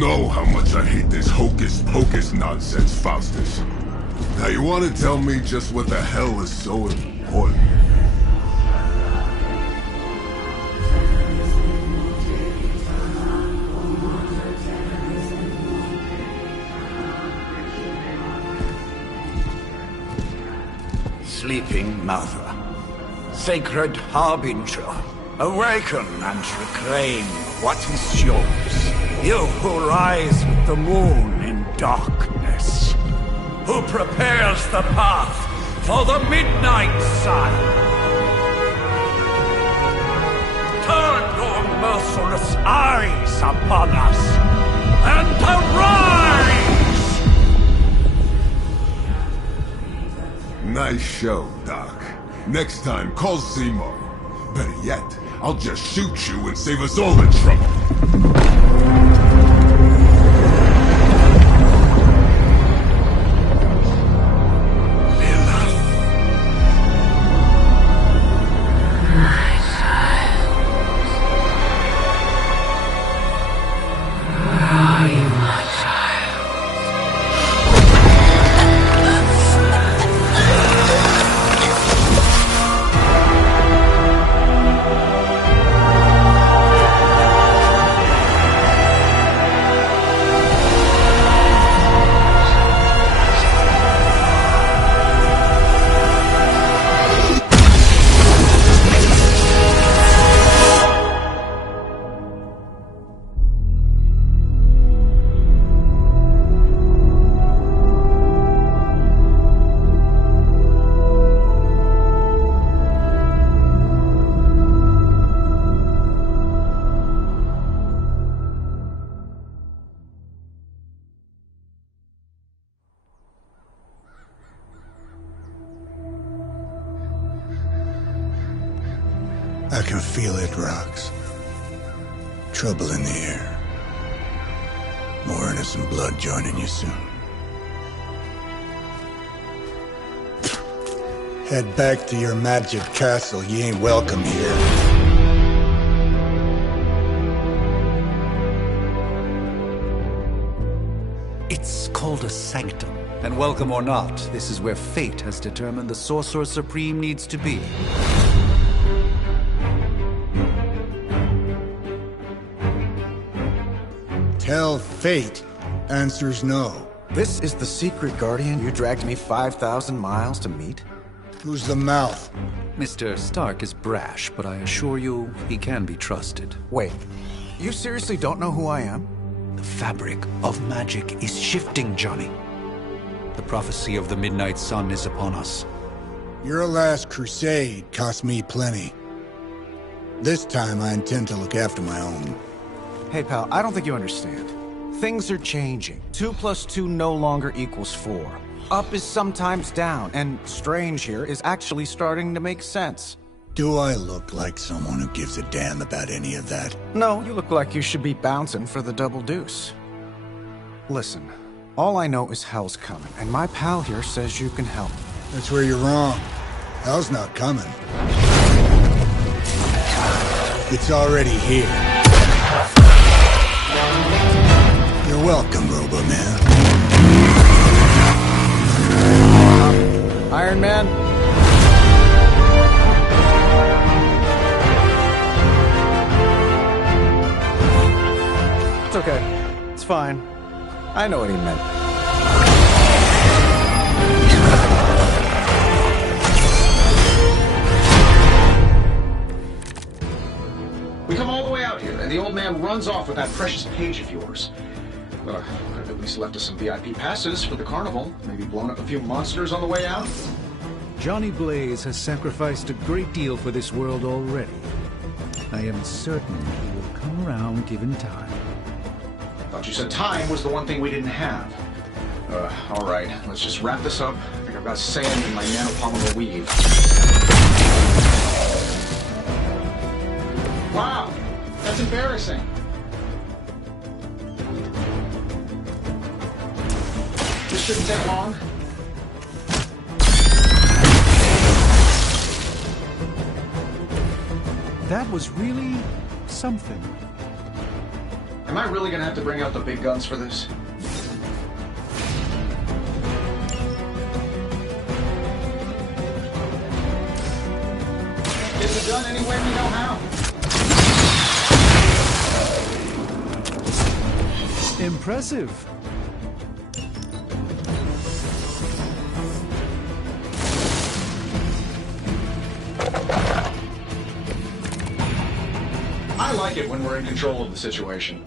know how much I hate this hocus-pocus nonsense, Faustus. Now you want to tell me just what the hell is so important? Sleeping Mother, sacred harbinger, awaken and reclaim what is yours. You who rise with the moon in darkness, who prepares the path for the midnight sun. Turn your merciless eyes upon us, and arise! Nice show, Doc. Next time, call Seymour. Better yet, I'll just shoot you and save us all the trouble. I can feel it, Rox. Trouble in the air. More innocent blood joining you soon. Head back to your magic castle. You ain't welcome here. It's called a sanctum. And welcome or not, this is where fate has determined the Sorcerer Supreme needs to be. Tell fate. Answers no. This is the secret guardian you dragged me 5,000 miles to meet? Who's the mouth? Mr. Stark is brash, but I assure you, he can be trusted. Wait, you seriously don't know who I am? The fabric of magic is shifting, Johnny. The prophecy of the Midnight Sun is upon us. Your last crusade cost me plenty. This time I intend to look after my own. Hey pal, I don't think you understand. Things are changing. 2 + 2 no longer equals 4. Up is sometimes down, and strange here is actually starting to make sense. Do I look like someone who gives a damn about any of that? No, you look like you should be bouncing for the double deuce. Listen, all I know is hell's coming, and my pal here says you can help. That's where you're wrong. Hell's not coming. It's already here. You're welcome, Robo-Man. Iron Man? It's okay. It's fine. I know what he meant. We come all the way out here, and the old man runs off with that precious page of yours. Could have at least left us some VIP passes for the carnival. Maybe blown up a few monsters on the way out. Johnny Blaze has sacrificed a great deal for this world already. I am certain he will come around given time. Thought you said time was the one thing we didn't have. All right, let's just wrap this up. I think I've got sand in my nanopolymer weave. Wow, that's embarrassing. This shouldn't take long. That was really something. Am I really gonna have to bring out the big guns for this? Is it done any way we know how? Impressive. I like it when we're in control of the situation.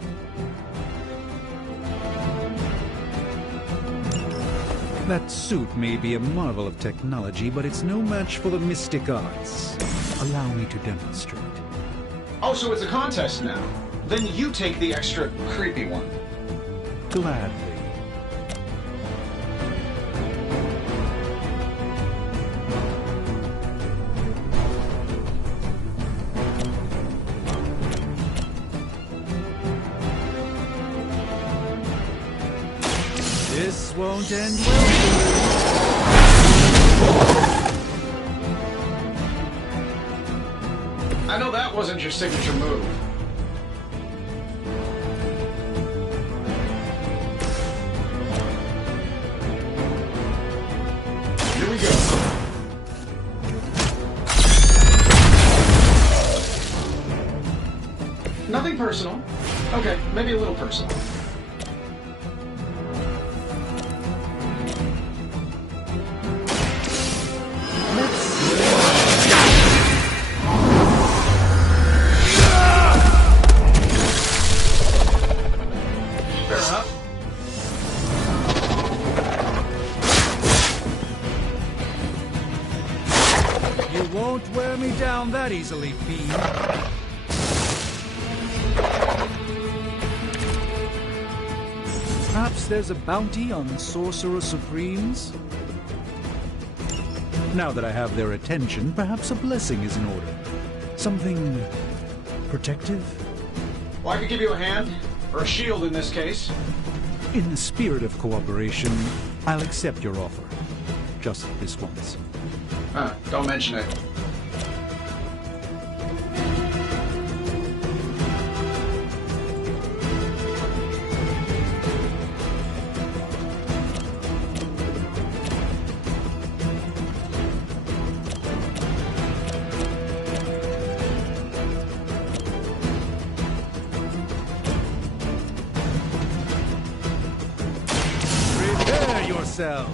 That suit may be a marvel of technology, but it's no match for the mystic arts. Allow me to demonstrate. Oh, so it's a contest now. Then you take the extra creepy one. Gladly. This won't end well. I know that wasn't your signature move. Here we go. Nothing personal. Okay, maybe a little personal. Fair enough. You won't wear me down that easily, fiend. Perhaps there's a bounty on Sorcerer Supremes? Now that I have their attention, perhaps a blessing is in order. Something protective? Well, I could give you a hand, or a shield in this case. In the spirit of cooperation, I'll accept your offer. Just this once. Don't mention it. Prepare yourselves!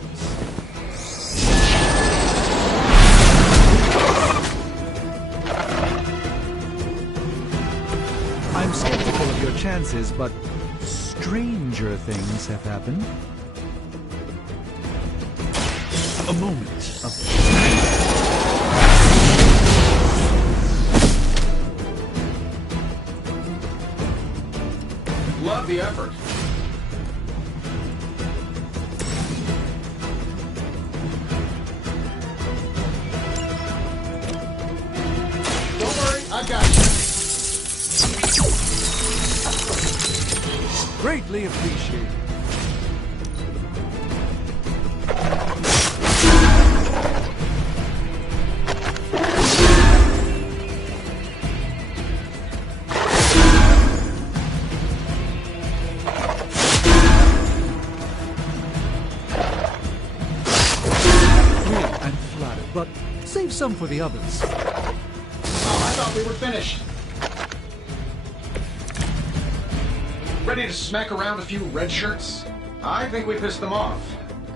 I'm skeptical of your chances, but stranger things have happened. A moment of Love the effort. Don't worry, I've got you. greatly appreciated. I'm flattered, but save some for the others. Oh, I thought we were finished. Ready to smack around a few red shirts? I think we pissed them off.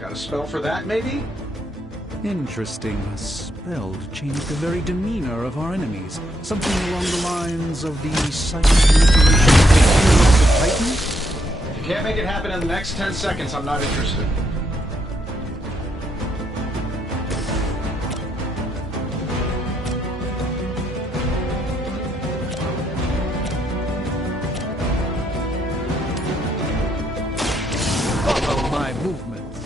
Got a spell for that, maybe? Interesting. A spell to change the very demeanor of our enemies. Something along the lines of the silent manipulation of the heroes of Titan? If you can't make it happen in the next 10 seconds, I'm not interested. Follow my movements.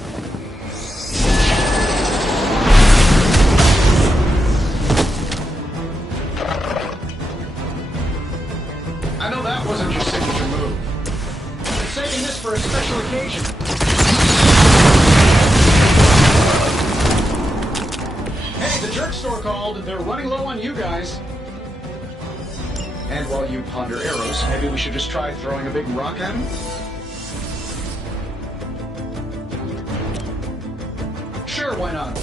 I know that wasn't your signature move. I'm saving this for a special occasion. Hey, the jerk store called. They're running low on you guys. And while you ponder arrows, maybe we should just try throwing a big rock at him? Sure, why not?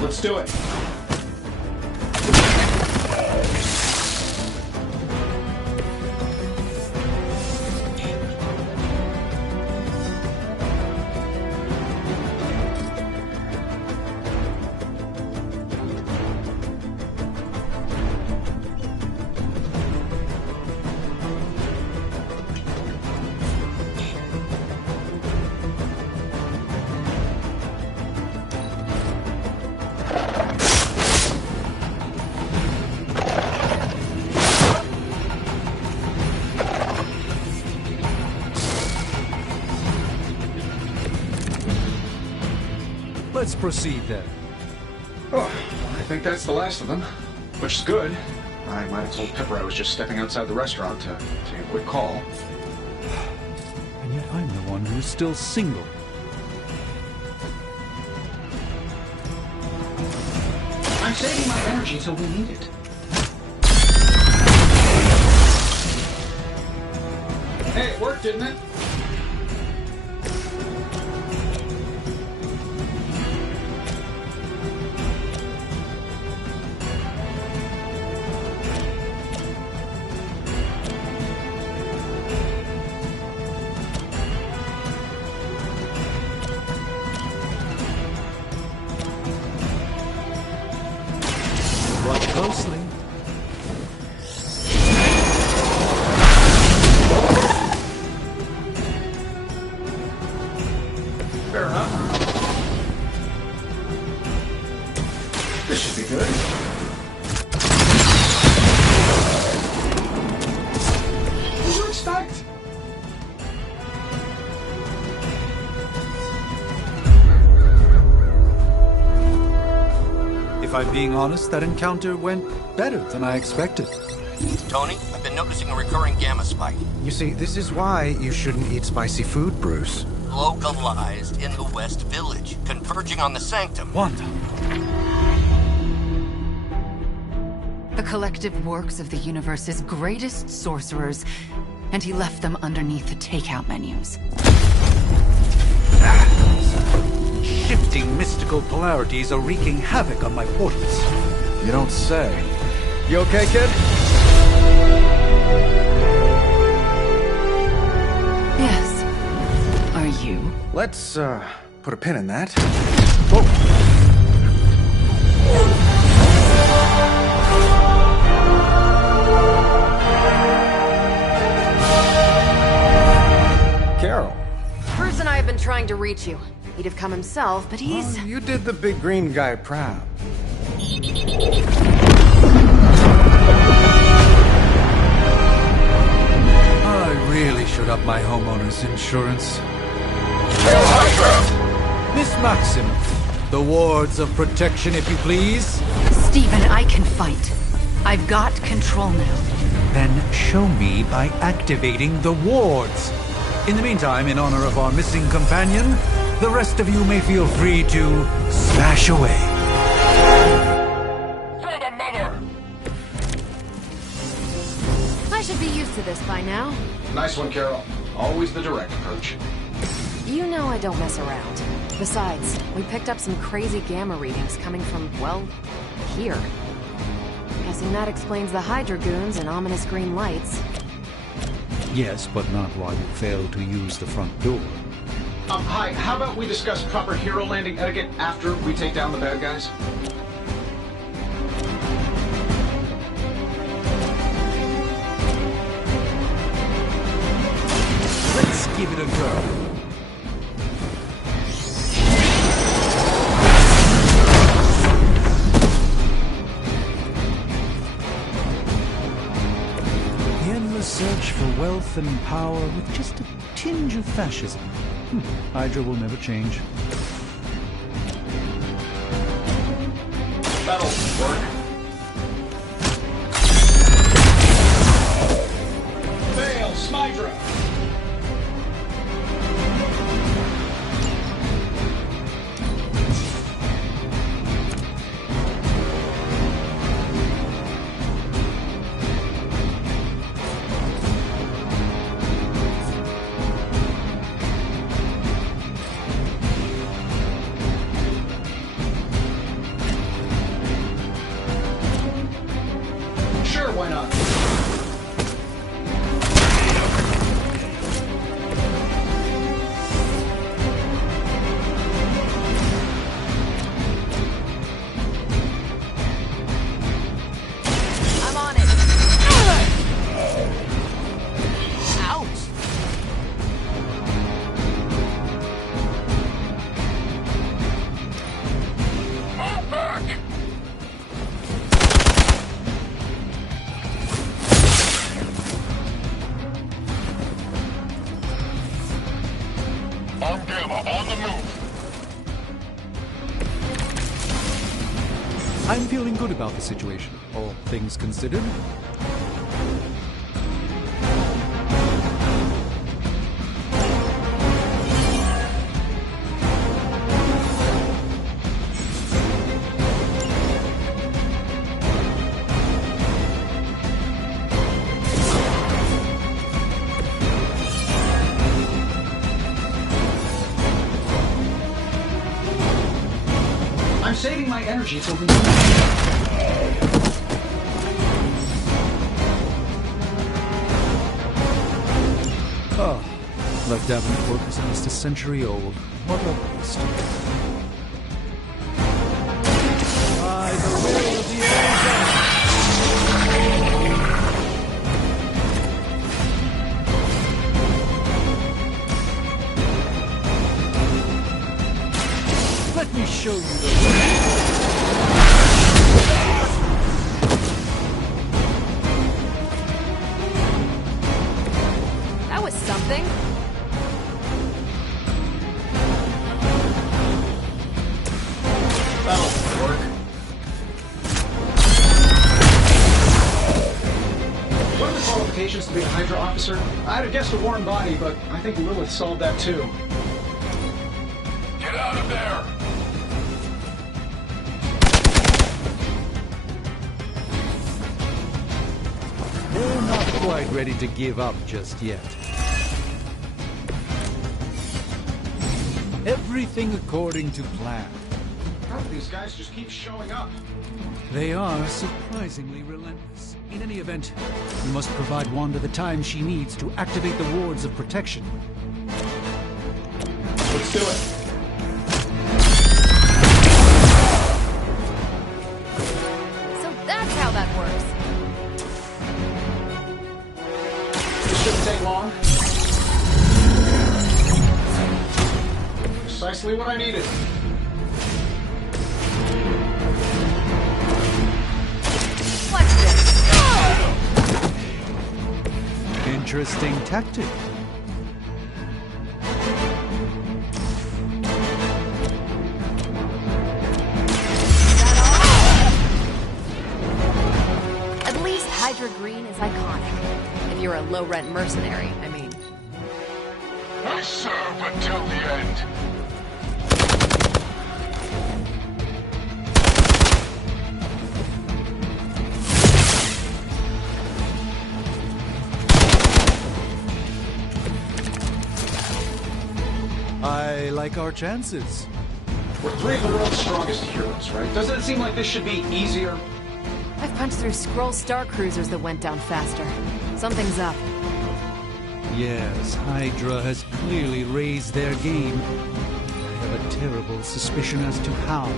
Let's do it. Let's proceed then. Oh, I think that's the last of them, which is good. I might have told Pipper I was just stepping outside the restaurant to take a quick call. And yet I'm the one who's still single. I'm saving my energy till we need it. Hey, it worked, didn't it? Watch closely. Fair enough. This should be good. What did you expect? If I'm being honest, that encounter went better than I expected. Tony, I've been noticing a recurring gamma spike. You see, this is why you shouldn't eat spicy food, Bruce. Localized in the West Village, converging on the Sanctum. Wanda. The collective works of the universe's greatest sorcerers, and he left them underneath the takeout menus. Shifting mystical polarities are wreaking havoc on my portals. You don't say. You okay, kid? Yes. Are you? Let's, put a pin in that. Carol. Bruce and I have been trying to reach you. He'd have come himself, but he's... Oh, you did the big green guy proud. I really should up my homeowner's insurance. Miss Maximoff, the wards of protection, if you please. Stephen, I can fight. I've got control now. Then show me by activating the wards. In the meantime, in honor of our missing companion, the rest of you may feel free to smash away. For the mother! I should be used to this by now. Nice one, Carol. Always the direct approach. You know I don't mess around. Besides, we picked up some crazy gamma readings coming from, well, here. Guessing that explains the Hydra goons and ominous green lights. Yes, but not while you fail to use the front door. Hi, how about we discuss proper hero landing etiquette after we take down the bad guys? Let's give it a go. The endless search for wealth and power with just a tinge of fascism. Hydra will never change. That'll work. Fail, Smydra! I'm feeling good about the situation, all things considered. I'm saving my energy till we... Oh, that Davenport was at least a century old. What a waste. By the will of the Elder! Let me show you the way. That was something. That'll work. What are the qualifications to be a Hydra officer? I'd have guessed a warm body, but I think Lilith solved that too. Get out of there! They're not quite ready to give up just yet. Everything according to plan. How do these guys just keep showing up? They are surprisingly relentless. In any event, we must provide Wanda the time she needs to activate the wards of protection. Let's do it. So that's how that works. This shouldn't take long. Precisely what I needed. Watch this. Interesting tactic. At least Hydra Green is iconic. If you're a low-rent mercenary, I mean. I serve until the end. I like our chances. We're three of the world's strongest heroes, right? Doesn't it seem like this should be easier? I've punched through Skrull Star Cruisers that went down faster. Something's up. Yes, Hydra has clearly raised their game. I have a terrible suspicion as to how.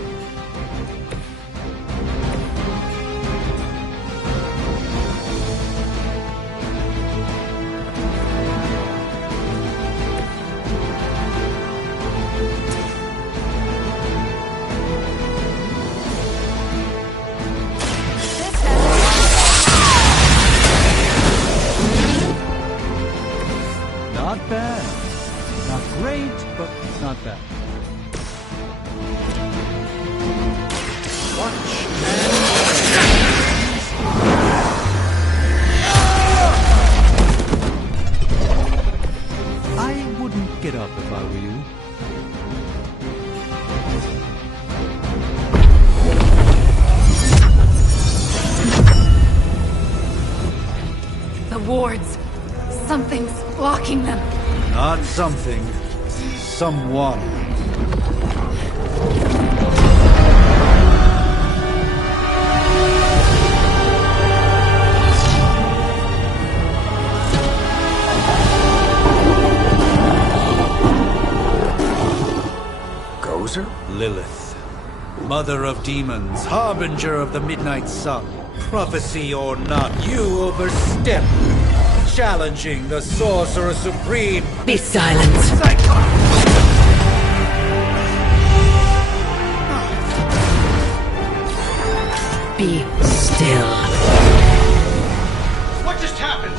Not bad. Not great, but not bad. Watch and I wouldn't get up if I were you. The wards. Something's blocking them. Not something. Someone. Gozer? Lilith. Mother of demons, harbinger of the midnight sun. Prophecy or not, you overstep. Challenging the Sorcerer Supreme. Be silent. Be still. What just happened?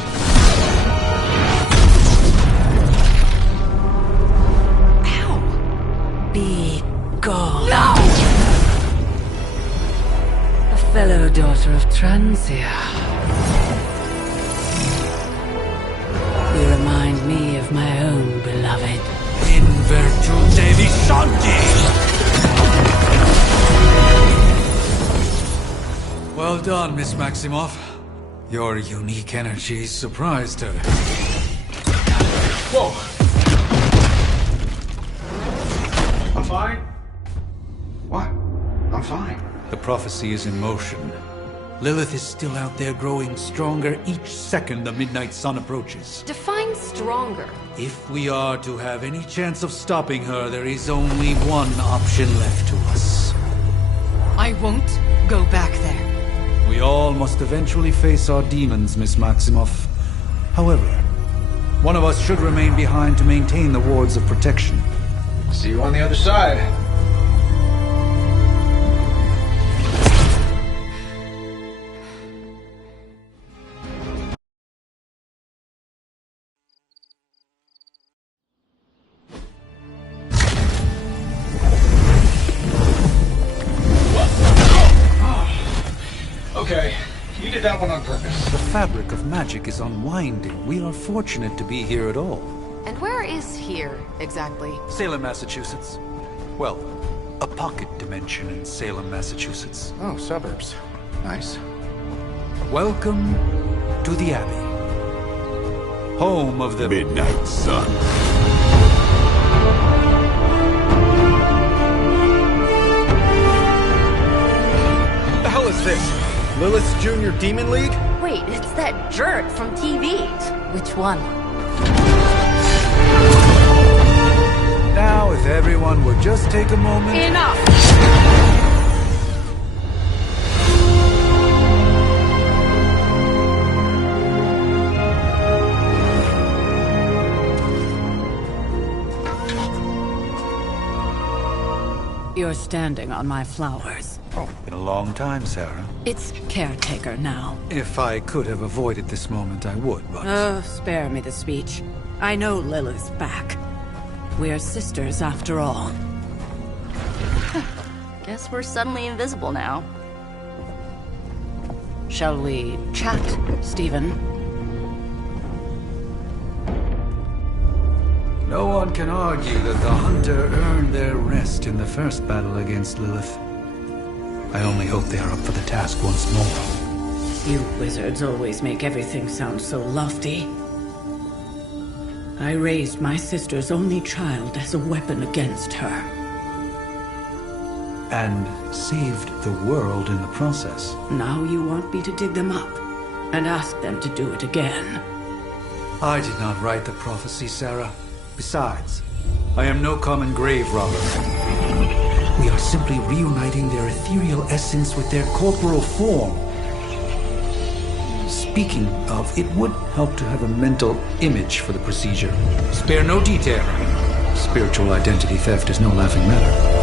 Be gone. No! fellow daughter of Transia. You remind me of my own beloved. In virtute vishanti! Well done, Miss Maximoff. Your unique energy surprised her. Whoa! I'm fine. What? I'm fine. The prophecy is in motion. Lilith is still out there growing stronger each second the midnight sun approaches. Define stronger. If we are to have any chance of stopping her, there is only one option left to us. I won't go back there. We all must eventually face our demons, Miss Maximoff. However, one of us should remain behind to maintain the wards of protection. See you on the other side. Okay, you did that one on purpose. The fabric of magic is unwinding. We are fortunate to be here at all. And where is here, exactly? Salem, Massachusetts. Well, a pocket dimension in Salem, Massachusetts. Oh, suburbs. Nice. Welcome to the Abbey. Home of the Midnight Sun. What the hell is this? Lilith's Junior Demon League? Wait, it's that jerk from TV. Which one? Now, if everyone would just take a moment... Enough! You're standing on my flowers. Oh, been a long time, Sarah. It's caretaker now. If I could have avoided this moment, I would, but... Oh, spare me the speech. I know Lilith's back. We're sisters after all. Guess we're suddenly invisible now. Shall we chat, Stephen? No one can argue that the Hunter earned their rest in the first battle against Lilith. I only hope they are up for the task once more. You wizards always make everything sound so lofty. I raised my sister's only child as a weapon against her. And saved the world in the process. Now you want me to dig them up and ask them to do it again. I did not write the prophecy, Sarah. Besides, I am no common grave robber. We are simply reuniting their ethereal essence with their corporal form. Speaking of, it would help to have a mental image for the procedure. Spare no detail. Spiritual identity theft is no laughing matter.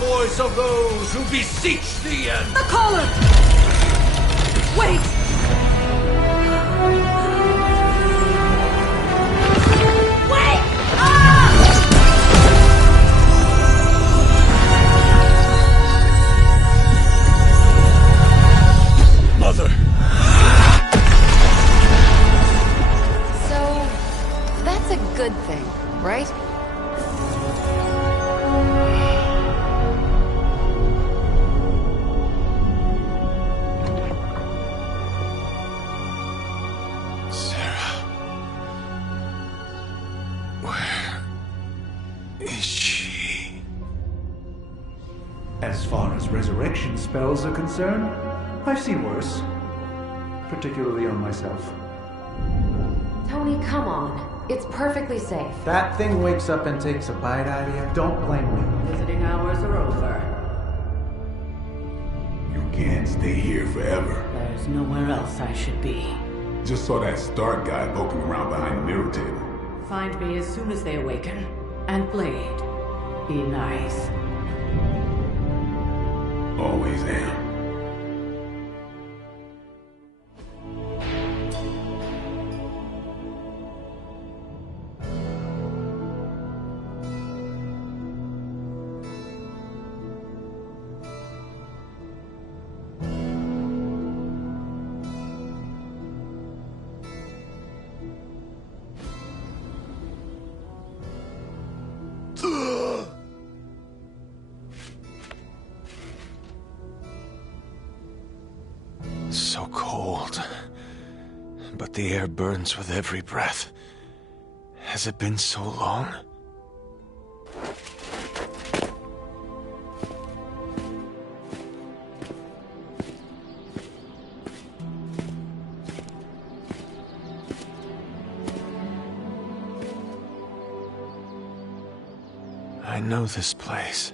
voice of those who beseech thee and... The caller! Wait! Wait! Ah! Mother. So, that's a good thing, right? As far as resurrection spells are concerned, I've seen worse. Particularly on myself. Tony, come on. It's perfectly safe. That thing wakes up and takes a bite out of you. Don't blame me. Visiting hours are over. You can't stay here forever. There's nowhere else I should be. Just saw that Stark guy poking around behind the mirror table. Find me as soon as they awaken. And Blade, be nice. Always am. So cold. But the air burns with every breath. Has it been so long? I know this place.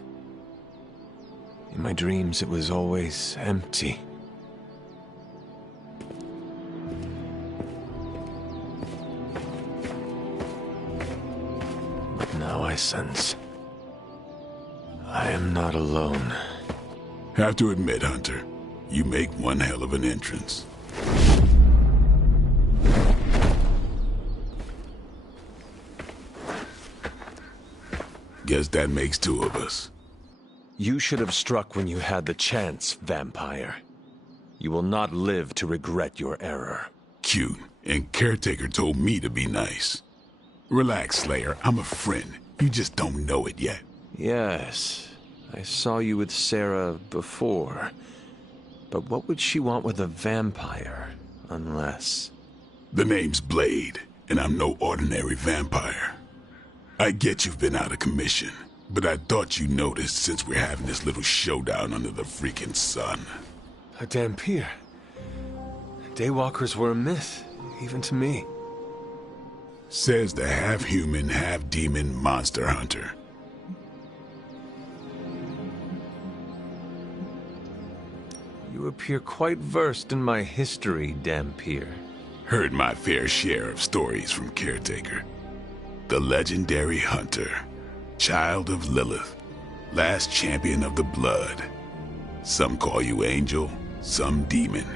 In my dreams, it was always empty. But now I sense I am not alone. Have to admit, Hunter, you make one hell of an entrance. Guess that makes two of us. You should have struck when you had the chance, vampire. You will not live to regret your error. Cute, and Caretaker told me to be nice. Relax, Slayer, I'm a friend. You just don't know it yet. Yes, I saw you with Sarah before. But what would she want with a vampire, unless... The name's Blade, and I'm no ordinary vampire. I get you've been out of commission, but I thought you noticed since we're having this little showdown under the freaking sun. A Dhampir. Daywalkers were a myth, even to me. Says the half-human, half-demon monster hunter. You appear quite versed in my history, Dhampir. Heard my fair share of stories from Caretaker. The legendary hunter, child of Lilith, last champion of the blood. Some call you angel, some demon.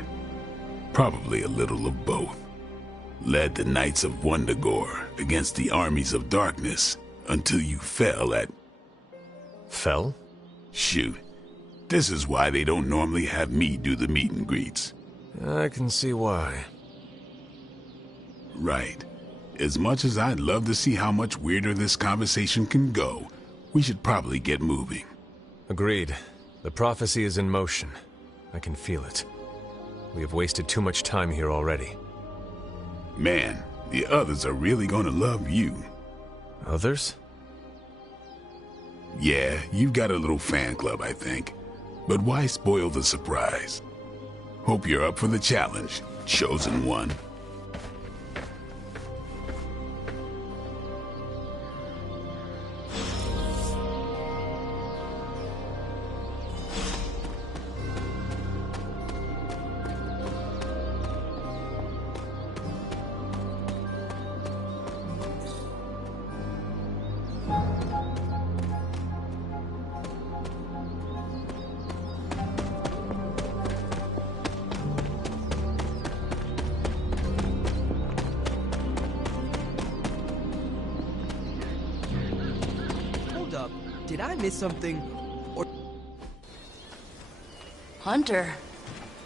Probably a little of both. Led the Knights of Wundagore against the armies of darkness until you fell at... Fell? Shoot. This is why they don't normally have me do the meet and greets. I can see why. Right. As much as I'd love to see how much weirder this conversation can go, we should probably get moving. Agreed. The prophecy is in motion. I can feel it. We have wasted too much time here already. Man, the others are really gonna love you. Others? Yeah, you've got a little fan club, I think. But why spoil the surprise? Hope you're up for the challenge, Chosen One. Did I miss something? Or... Hunter.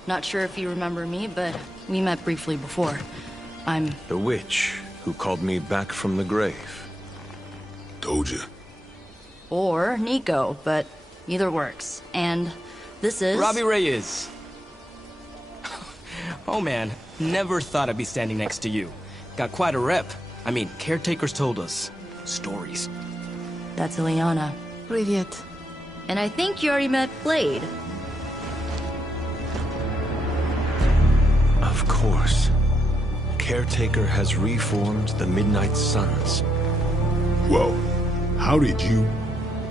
Not sure if you remember me, but we met briefly before. I'm... The witch who called me back from the grave. Told you. Or Nico, but either works. And this is... Robbie Reyes. Oh man, never thought I'd be standing next to you. Got quite a rep. I mean, caretakers told us stories. That's Ileana. Привет. And I think you already met Blade. Of course. Caretaker has reformed the Midnight Suns. Whoa. How did you...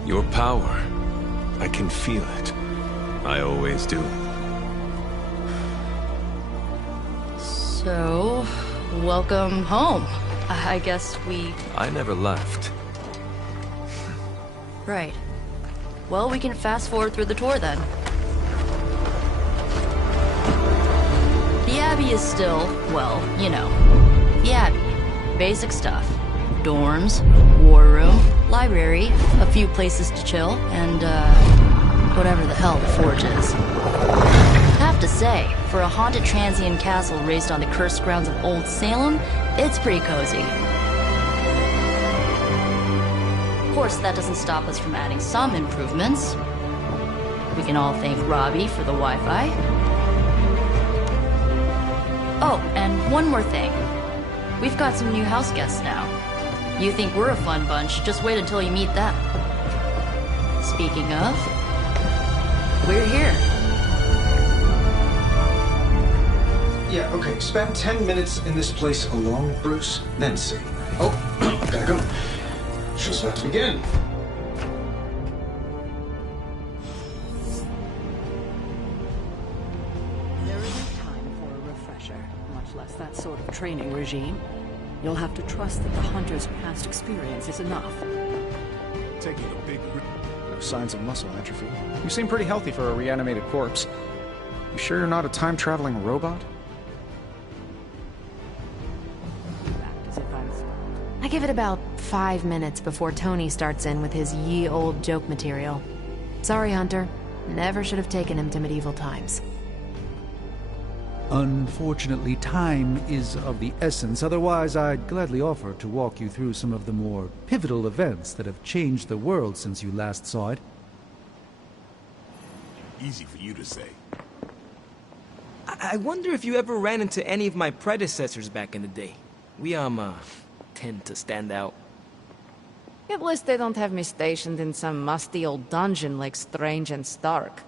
Your power. I can feel it. I always do. So, welcome home. I guess we... I never left. Right. Well, we can fast forward through the tour then. The Abbey is still, well, you know, the Abbey. Basic stuff. Dorms, war room, library, a few places to chill, and, whatever the hell the Forge is. Have to say, for a haunted transient castle raised on the cursed grounds of Old Salem, it's pretty cozy. Of course, that doesn't stop us from adding some improvements. We can all thank Robbie for the Wi-Fi. Oh, and one more thing. We've got some new house guests now. You think we're a fun bunch, just wait until you meet them. Speaking of, we're here. Yeah, okay. Spend 10 minutes in this place alone, Bruce, then see. Oh, gotta go. Show's about to begin. There isn't time for a refresher, much less that sort of training regime. You'll have to trust that the Hunter's past experience is enough. Taking a big... No signs of muscle atrophy. You seem pretty healthy for a reanimated corpse. You sure you're not a time-traveling robot? I give it about 5 minutes before Tony starts in with his ye old joke material. Sorry, Hunter. Never should have taken him to medieval times. Unfortunately, time is of the essence. Otherwise, I'd gladly offer to walk you through some of the more pivotal events that have changed the world since you last saw it. Easy for you to say. I wonder if you ever ran into any of my predecessors back in the day. We, tend to stand out. At least they don't have me stationed in some musty old dungeon like Strange and Stark.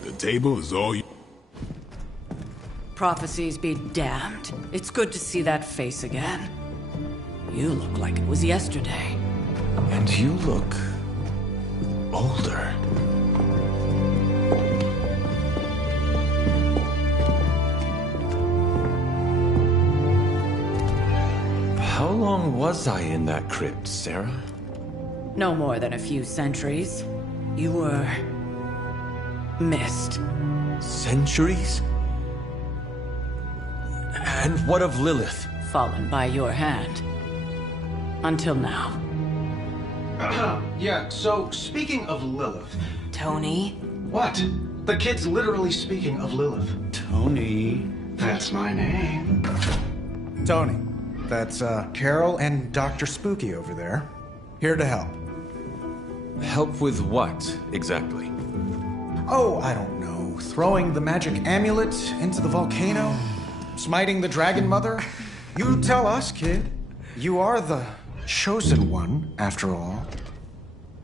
The table is all you... Prophecies be damned. It's good to see that face again. You look like it was yesterday. And you look... older. How long was I in that crypt, Sarah? No more than a few centuries. You were... missed. Centuries? And what of Lilith? Fallen by your hand. Until now. Yeah, so speaking of Lilith... Tony? What? The kid's literally speaking of Lilith. Tony. That's my name. Tony. That's, Carol and Dr. Spooky over there. Here to help. Help with what, exactly? Oh, I don't know. Throwing the magic amulet into the volcano? Smiting the Dragon Mother? You tell us, kid. You are the chosen one, after all.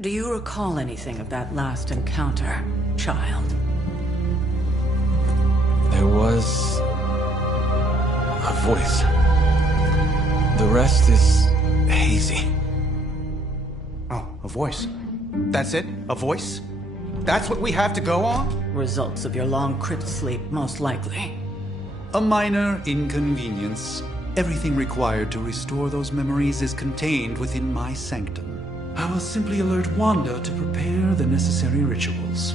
Do you recall anything of that last encounter, child? There was... a voice. The rest is hazy. Oh, a voice. That's it? A voice? That's what we have to go on? Results of your long crypt sleep, most likely. A minor inconvenience. Everything required to restore those memories is contained within my sanctum. I will simply alert Wanda to prepare the necessary rituals.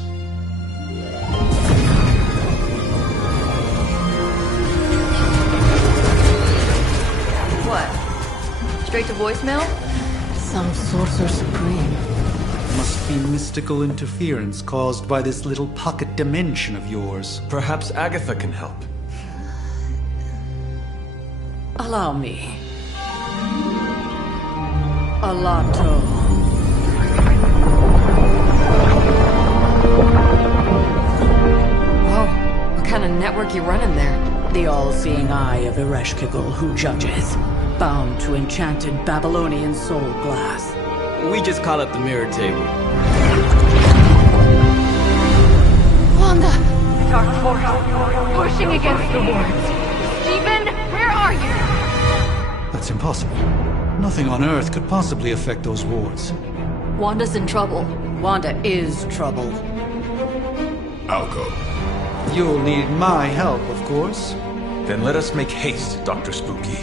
What? Straight to voicemail? Some Sorcerer Supreme. Must be mystical interference caused by this little pocket dimension of yours. Perhaps Agatha can help. Allow me. Alato. Whoa, what kind of network you running there? The all-seeing eye of Ereshkigal who judges. Bound to enchanted Babylonian soul glass. We just call it the mirror table. Wanda! Dark force, pushing against the wards. Stephen, where are you? That's impossible. Nothing on Earth could possibly affect those wards. Wanda's in trouble. Wanda is troubled. I'll go. You'll need my help, of course. Then let us make haste, Dr. Spooky.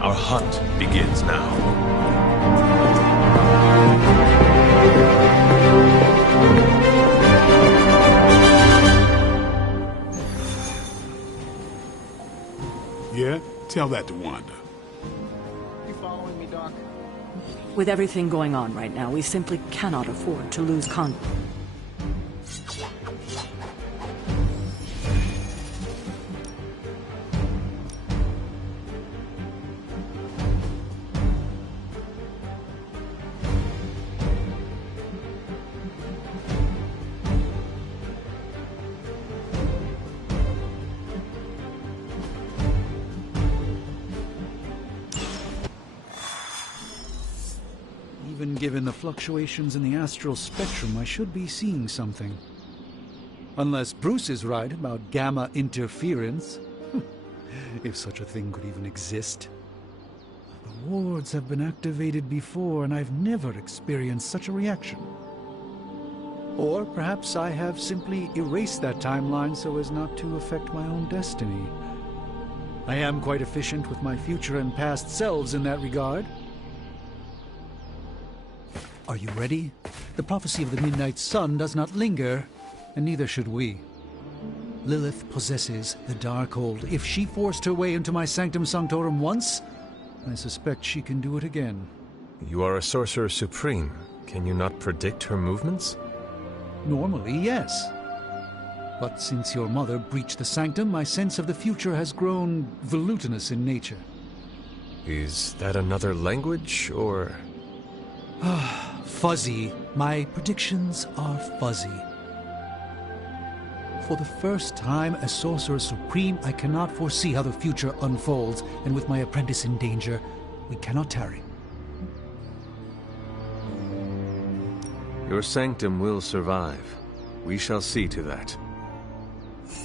Our hunt begins now. Yeah? Tell that to Wanda. You following me, Doc? With everything going on right now, we simply cannot afford to lose contact. Even given the fluctuations in the astral spectrum, I should be seeing something. Unless Bruce is right about gamma interference. If such a thing could even exist. The wards have been activated before, and I've never experienced such a reaction. Or perhaps I have simply erased that timeline so as not to affect my own destiny. I am quite efficient with my future and past selves in that regard. Are you ready? The prophecy of the Midnight Sun does not linger, and neither should we. Lilith possesses the Darkhold. If she forced her way into my Sanctum Sanctorum once, I suspect she can do it again. You are a Sorcerer Supreme. Can you not predict her movements? Normally, yes. But since your mother breached the Sanctum, my sense of the future has grown volutinous in nature. Is that another language, or...? Fuzzy. My predictions are fuzzy. For the first time as Sorcerer Supreme, I cannot foresee how the future unfolds, and with my apprentice in danger, we cannot tarry. Your sanctum will survive. We shall see to that.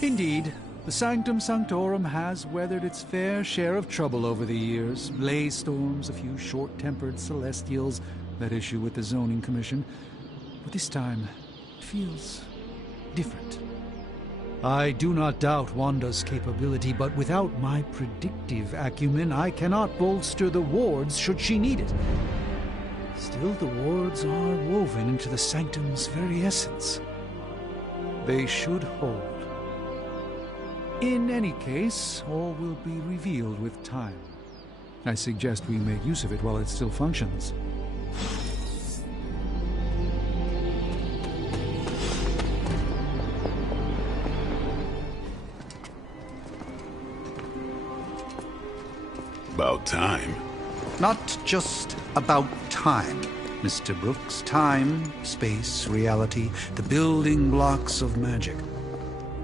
Indeed, the Sanctum Sanctorum has weathered its fair share of trouble over the years. Blaze storms, a few short-tempered celestials, that issue with the Zoning Commission. But this time, it feels different. I do not doubt Wanda's capability, but without my predictive acumen, I cannot bolster the wards should she need it. Still, the wards are woven into the Sanctum's very essence. They should hold. In any case, all will be revealed with time. I suggest we make use of it while it still functions. About time. Not just about time, Mr. Brooks. Time, space, reality, the building blocks of magic.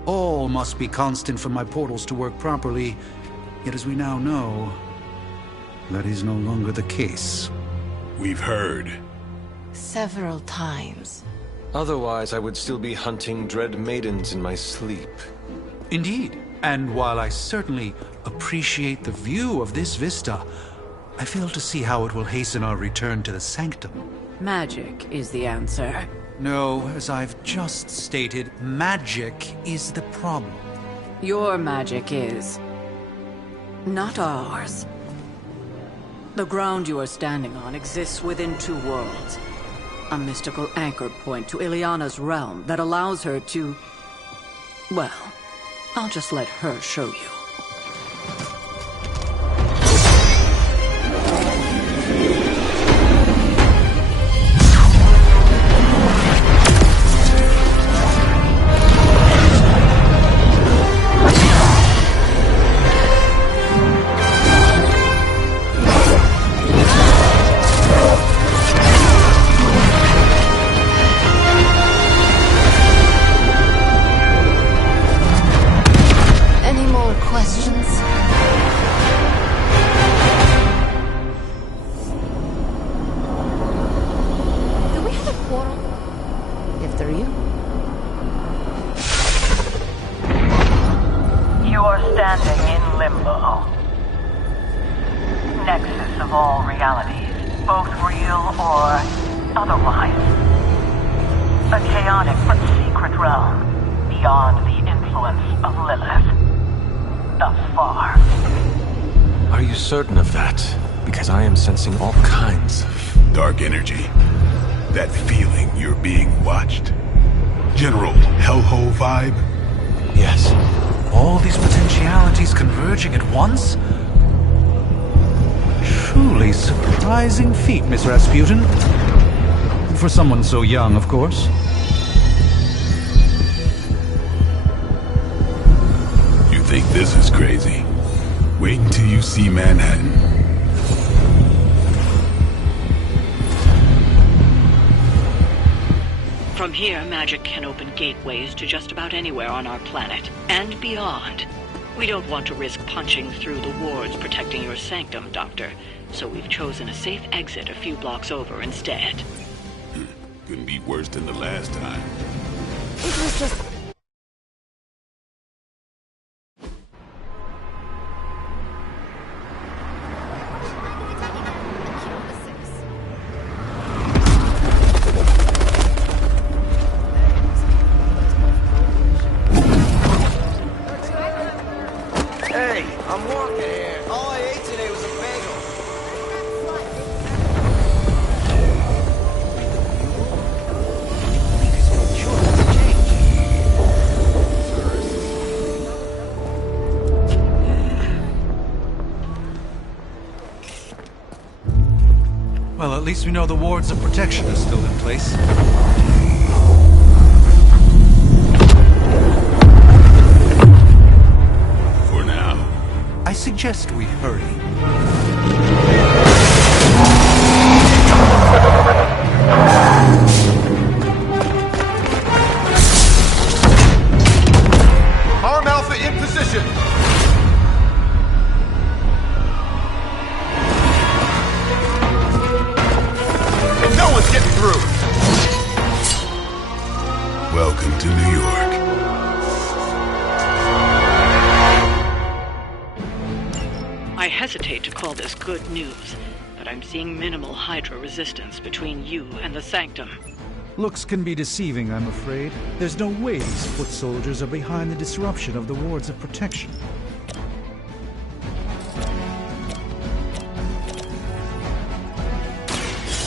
All must be constant for my portals to work properly, yet as we now know, that is no longer the case. We've heard. Several times. Otherwise, I would still be hunting dread maidens in my sleep. Indeed. And while I certainly appreciate the view of this vista, I fail to see how it will hasten our return to the Sanctum. Magic is the answer. No, as I've just stated, magic is the problem. Your magic is... not ours. The ground you are standing on exists within two worlds. A mystical anchor point to Ileana's realm that allows her to... well, I'll just let her show you. Limbo. Nexus of all realities, both real or otherwise. A chaotic but secret realm, beyond the influence of Lilith. Thus far. Are you certain of that? Because I am sensing all kinds of... dark energy. That feeling you're being watched. General hellhole vibe? Yes. All these potentialities converging at once? Truly surprising feat, Miss Rasputin. For someone so young, of course. You think this is crazy? Wait until you see Manhattan. From here, magic can open gateways to just about anywhere on our planet, and beyond. We don't want to risk punching through the wards protecting your sanctum, Doctor, so we've chosen a safe exit a few blocks over instead. Couldn't be worse than the last time. It was just... Hey, I'm walking here. All I ate today was a bagel. Well, at least we know the wards of protection are still in place. For now. I suggest we hurry. Arm Alpha in position. No one's getting through. Welcome to New York. I hesitate to call this good news, but I'm seeing minimal Hydra resistance between you and the Sanctum. Looks can be deceiving, I'm afraid. There's no way these foot soldiers are behind the disruption of the wards of protection.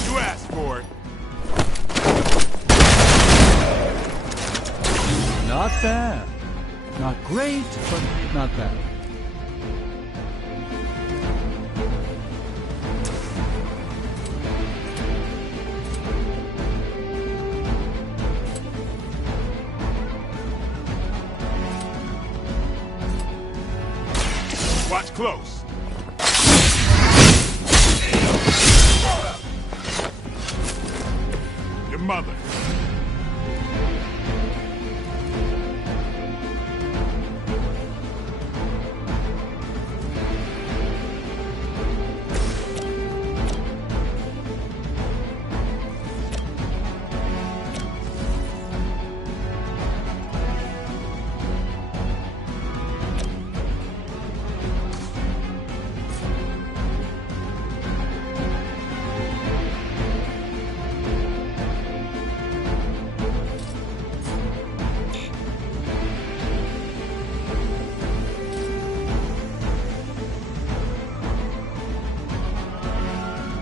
You asked for it. Not bad. Not great, but not bad. Watch close. Your mother.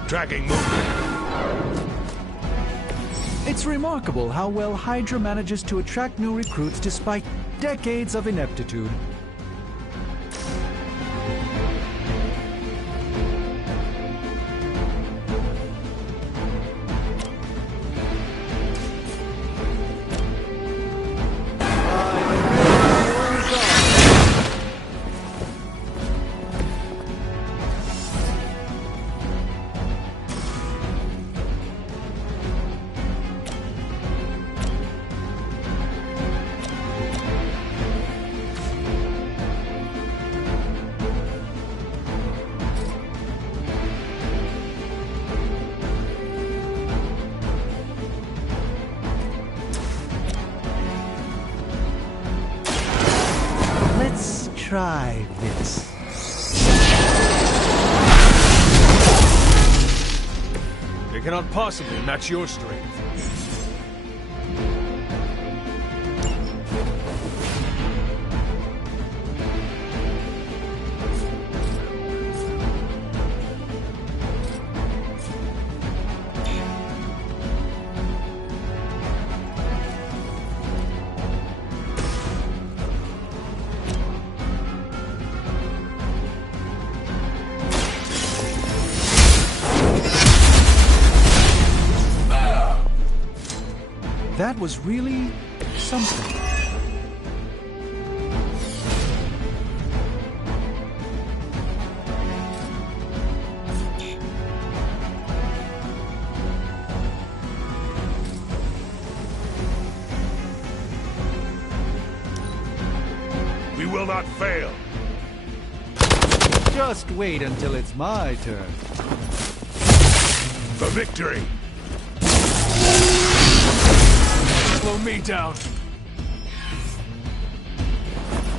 Tracking movement. It's remarkable how well Hydra manages to attract new recruits despite decades of ineptitude. Let's try this. cannot possibly match your strength. That was really something. We will not fail. Just wait until it's my turn. For victory! Slow me down.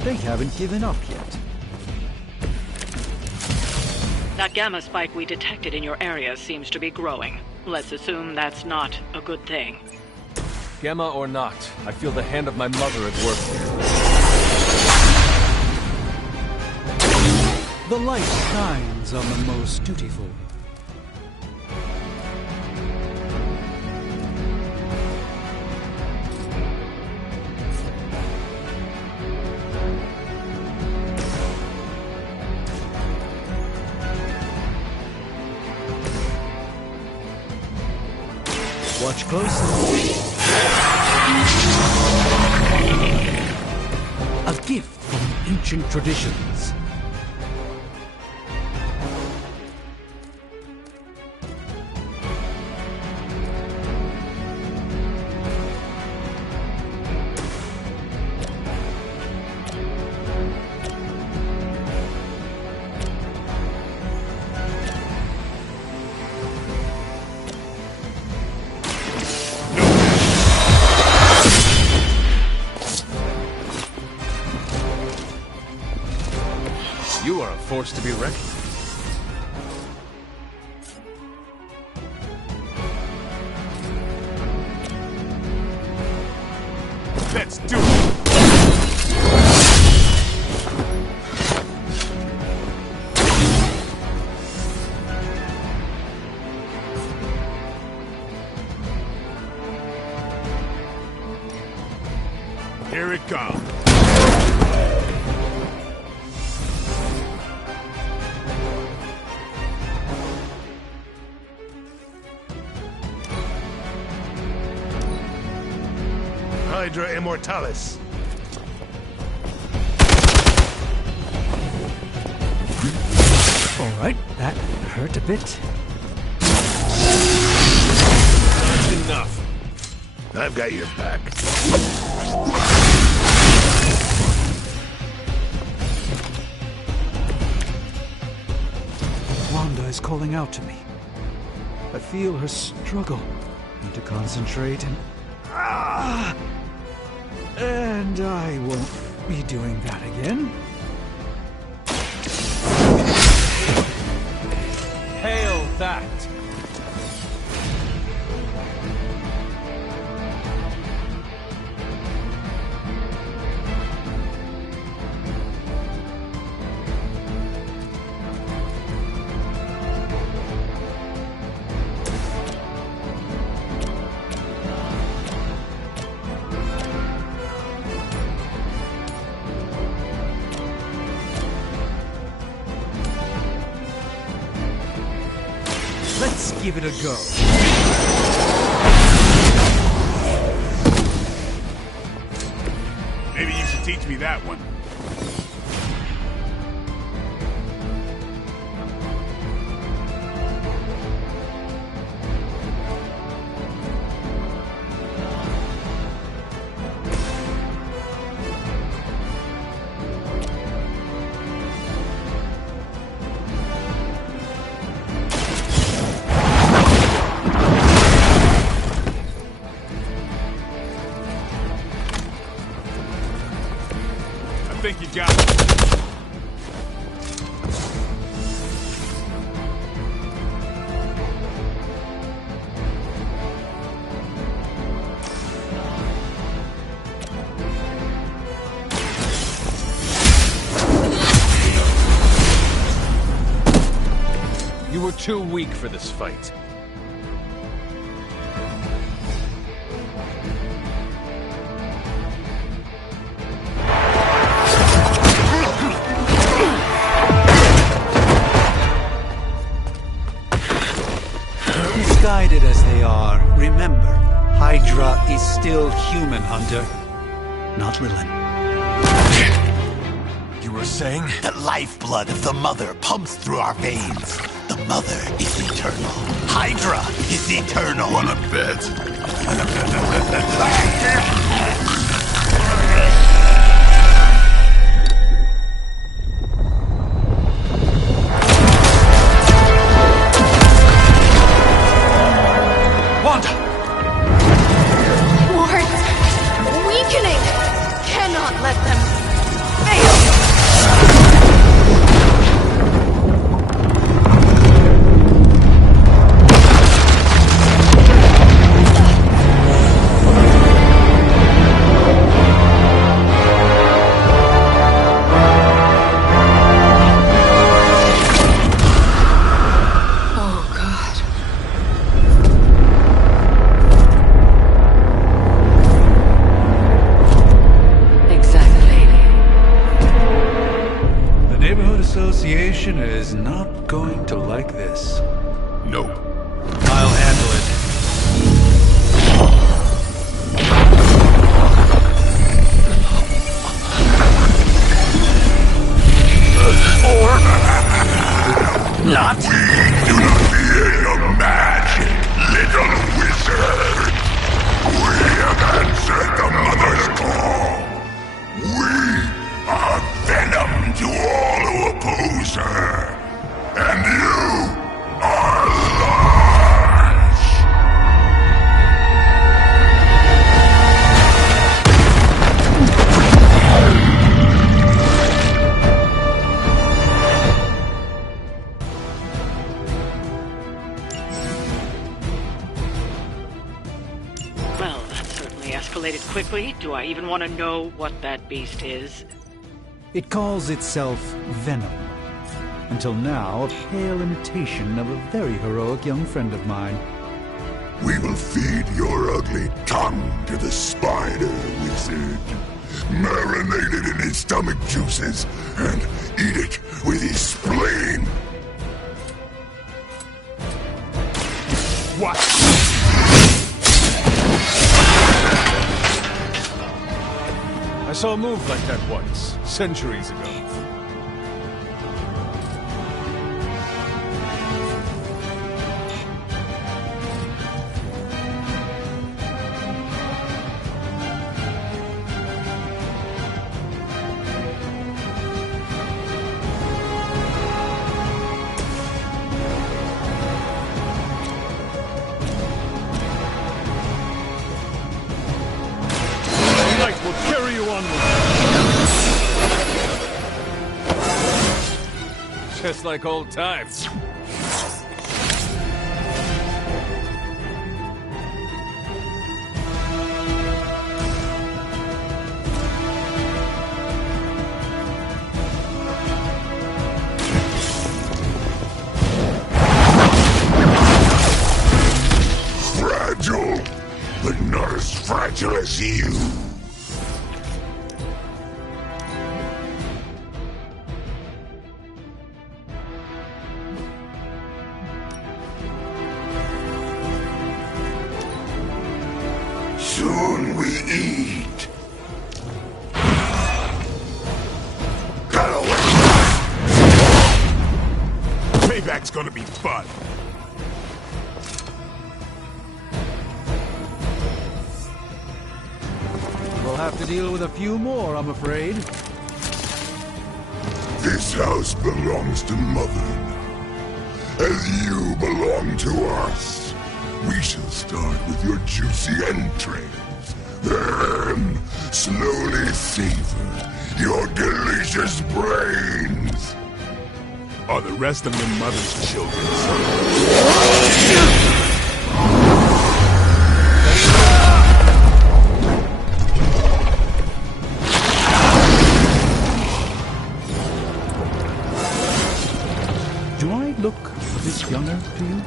They haven't given up yet. That gamma spike we detected in your area seems to be growing. Let's assume that's not a good thing. Gamma or not, I feel the hand of my mother at work here. The light shines on the most dutiful. Watch closely. A gift from ancient traditions. You are a force to be reckoned with. Let's do it! Here it comes. Hydra Immortalis. All right, that hurt a bit. Enough. I've got your back. Wanda is calling out to me. I feel her struggle. Need to concentrate and... And I won't be doing that again. Hail that! Let's give it a go. Maybe you should teach me that one. You were too weak for this fight. Misguided as they are, remember, Hydra is still human, Hunter. Not Lilith. You were saying? The lifeblood of the Mother pumps through our veins. The Mother is eternal. Hydra is eternal. Wanna bet? Association is not going to like this. Nope. I'll handle it. Or not. We do not fear your magic, little wizard. We have answered the Mother's call. We are venom to all who oppose her. And you are large. Well, that certainly escalated quickly. Do I even want to know what that beast is? It calls itself Venom. Until now, a pale imitation of a very heroic young friend of mine. We will feed your ugly tongue to the spider wizard. Marinate it in his stomach juices and eat it with his spleen. What? I saw a move like that once, centuries ago. Will carry you onward. Just like old times. Fragile, but not as fragile as you. Soon we eat. Payback's gonna be fun. We'll have to deal with a few more, I'm afraid. This house belongs to Mother now, as you belong to us. We shall start with your juicy entrails, then slowly savor your delicious brains. Are the rest of your mother's children, Do I look a bit younger to you?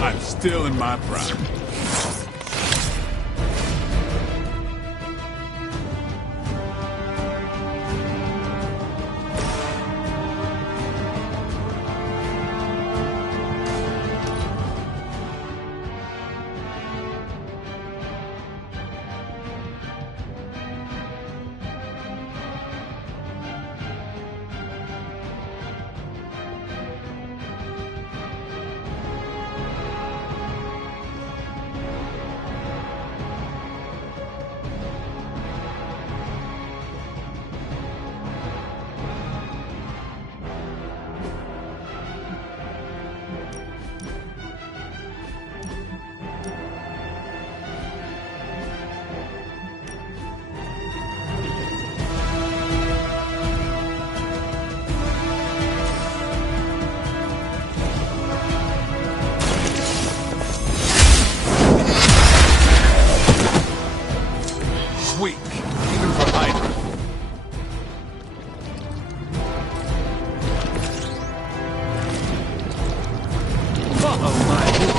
I'm still in my prime. Weak, even for Hydra. Follow my lead.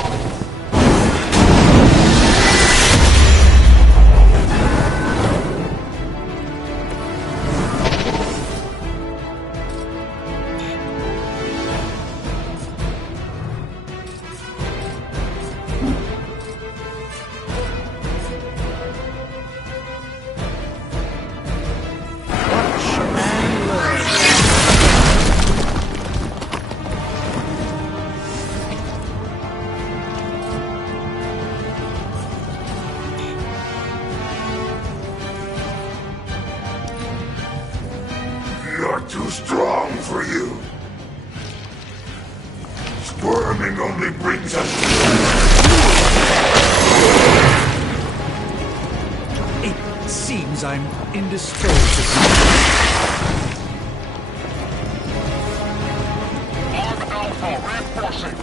You're too strong for you. Squirming only brings us It seems I'm indisposed of you. Arm Alpha reinforcing.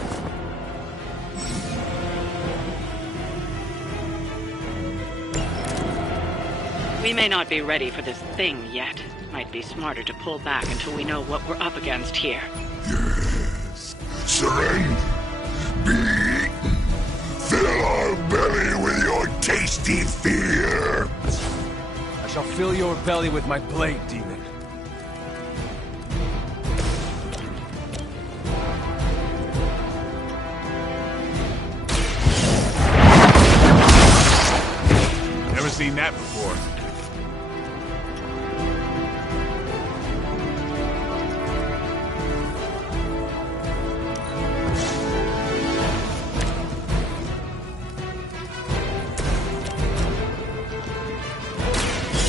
We may not be ready for this thing yet. Might be smarter to pull back until we know what we're up against here. Yes. Surrender. Be eaten. Fill our belly with your tasty fear. I shall fill your belly with my blade, demon. Never seen that before.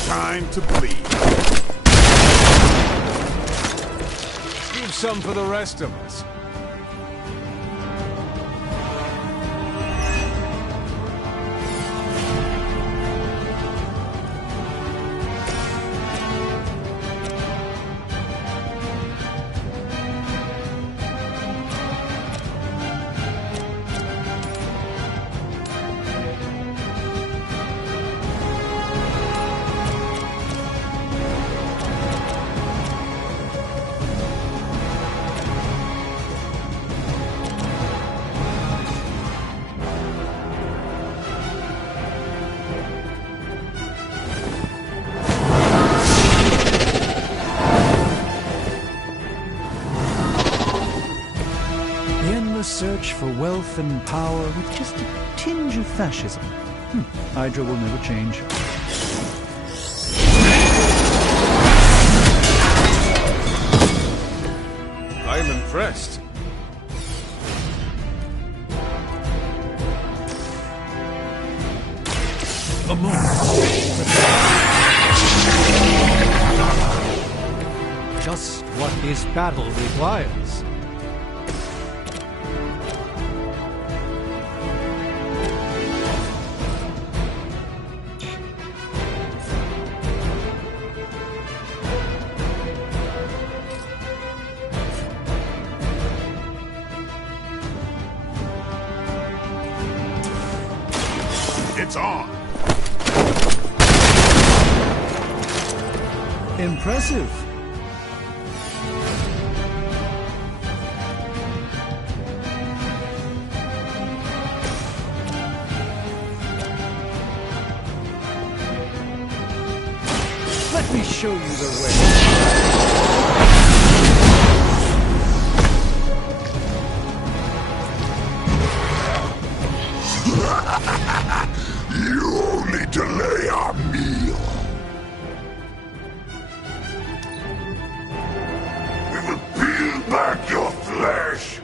Time to bleed. Leave some for the rest of us. Search for wealth and power with just a tinge of fascism. Hydra will never change. I am impressed. A moment. Just what this battle requires. It's on. Impressive. Let me show you the way. You only delay our meal. We will peel back your flesh.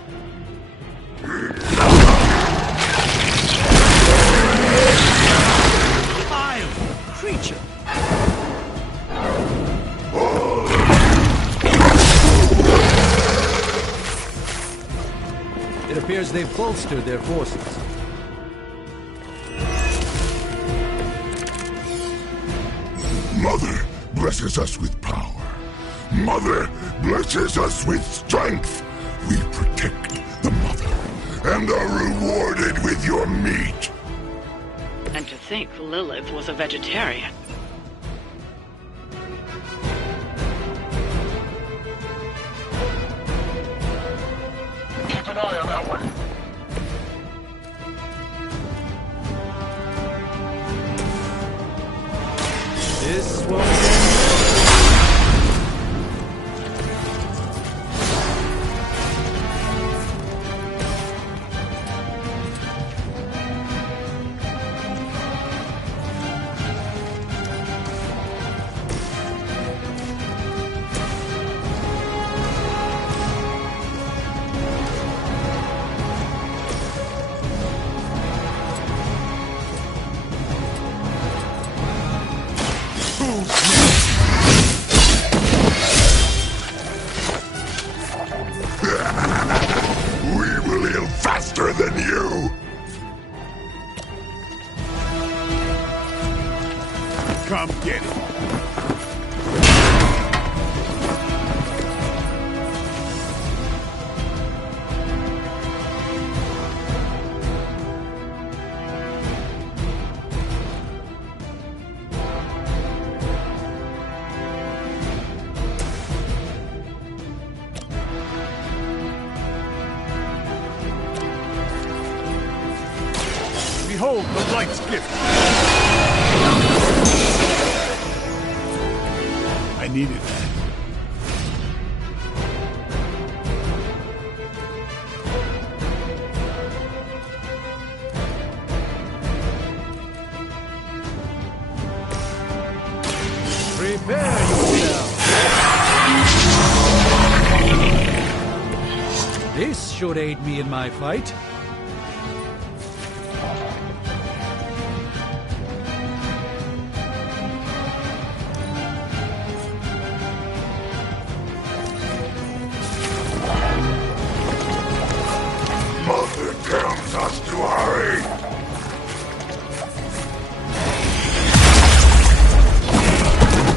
Vile creature. It appears they've bolstered their forces. Mother blesses us with power. Mother blesses us with strength. We protect the mother and are rewarded with your meat. And to think Lilith was a vegetarian. Keep an eye on that one. This won't end. We will heal faster than you. Come get it. Behold the light's gift. I needed that. Prepare yourself. This should aid me in my fight. Mother tells us to hurry.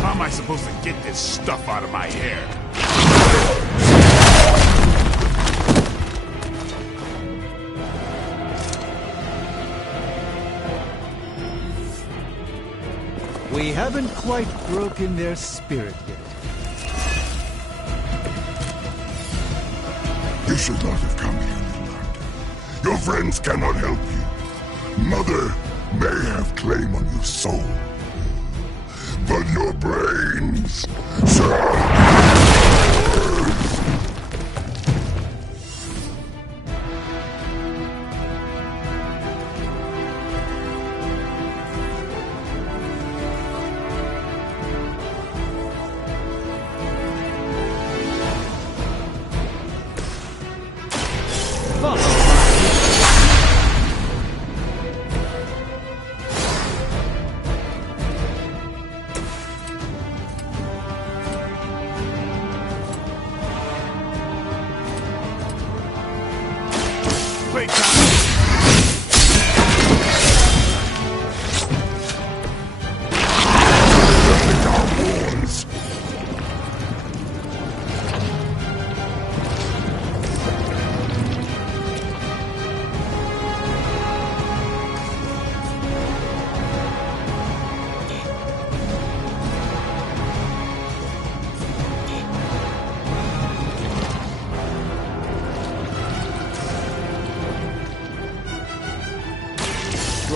How am I supposed to get this stuff out of my hair? We haven't quite broken their spirit yet. You should not have come here, Midland. Your friends cannot help you. Mother may have claim on your soul, but your brains shall... Your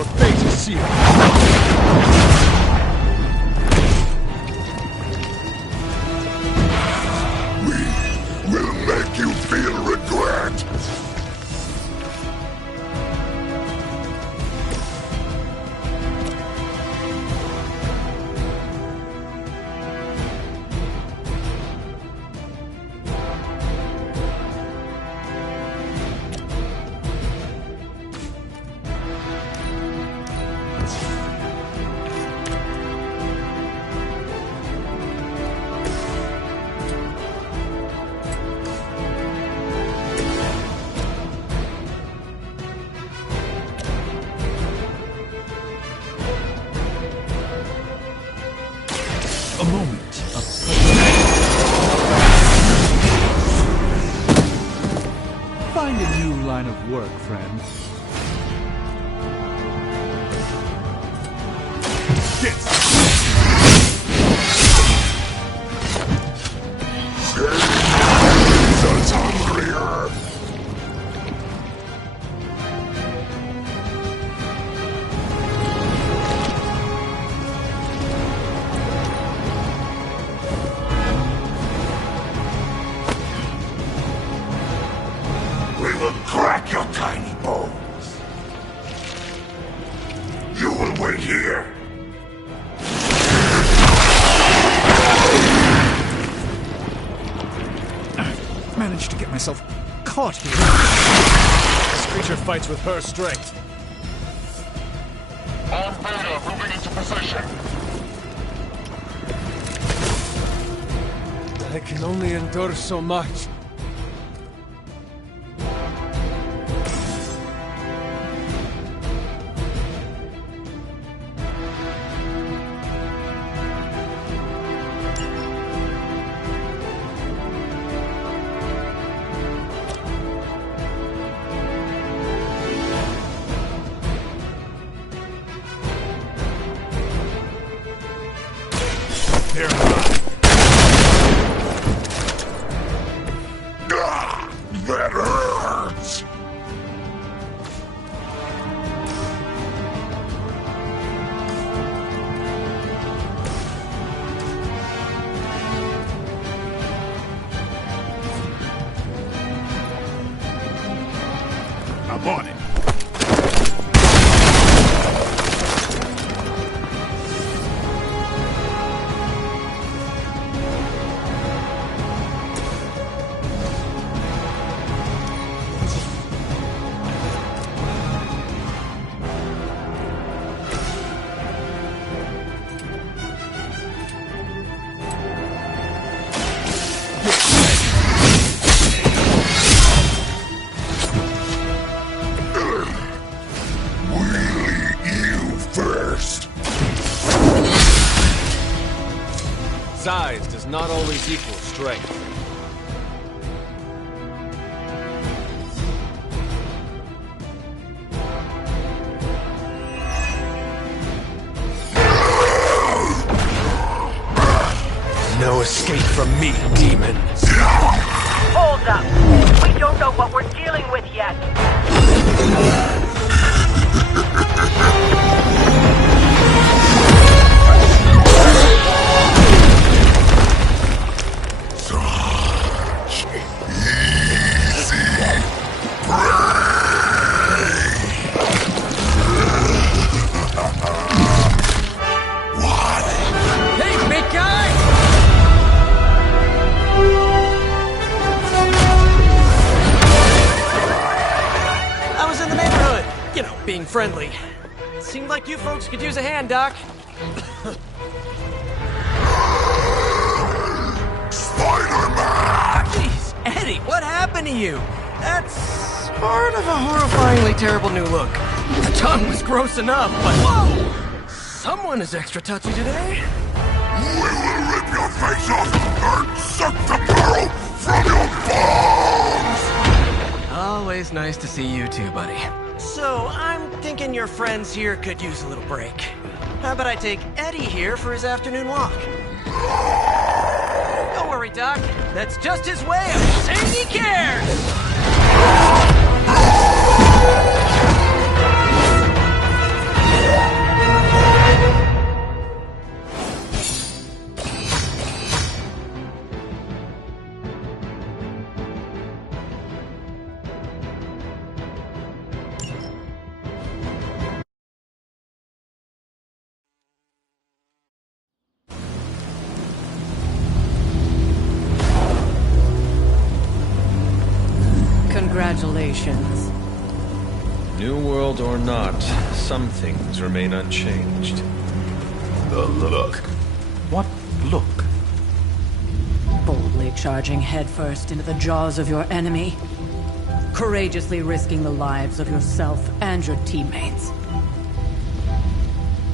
fate is sealed. Will make you feel regret. A moment of... Find a new line of work, friend. Jesus hungrier. We will crack your tiny bones. You will wait here. Managed to get myself caught here. This creature fights with her strength. On Beta, moving into position. I can only endure so much. Here. That hurts. I'm on it. Size does not always equal strength. No escape from me, demon. Hold up. We don't know what we're dealing with yet. Being friendly. Seemed like you folks could use a hand, Doc. Spider-Man! Jeez, Eddie, what happened to you? That's part of a horrifyingly terrible new look. The tongue was gross enough, but whoa! Someone is extra touchy today. We will rip your face off and suck the marrow from your bones! Always nice to see you too, buddy. So, I'm thinking your friends here could use a little break. How about I take Eddie here for his afternoon walk? Don't worry, Doc. That's just his way of saying he cares! Congratulations. New world or not, some things remain unchanged. The look. What look? Boldly charging headfirst into the jaws of your enemy. Courageously risking the lives of yourself and your teammates.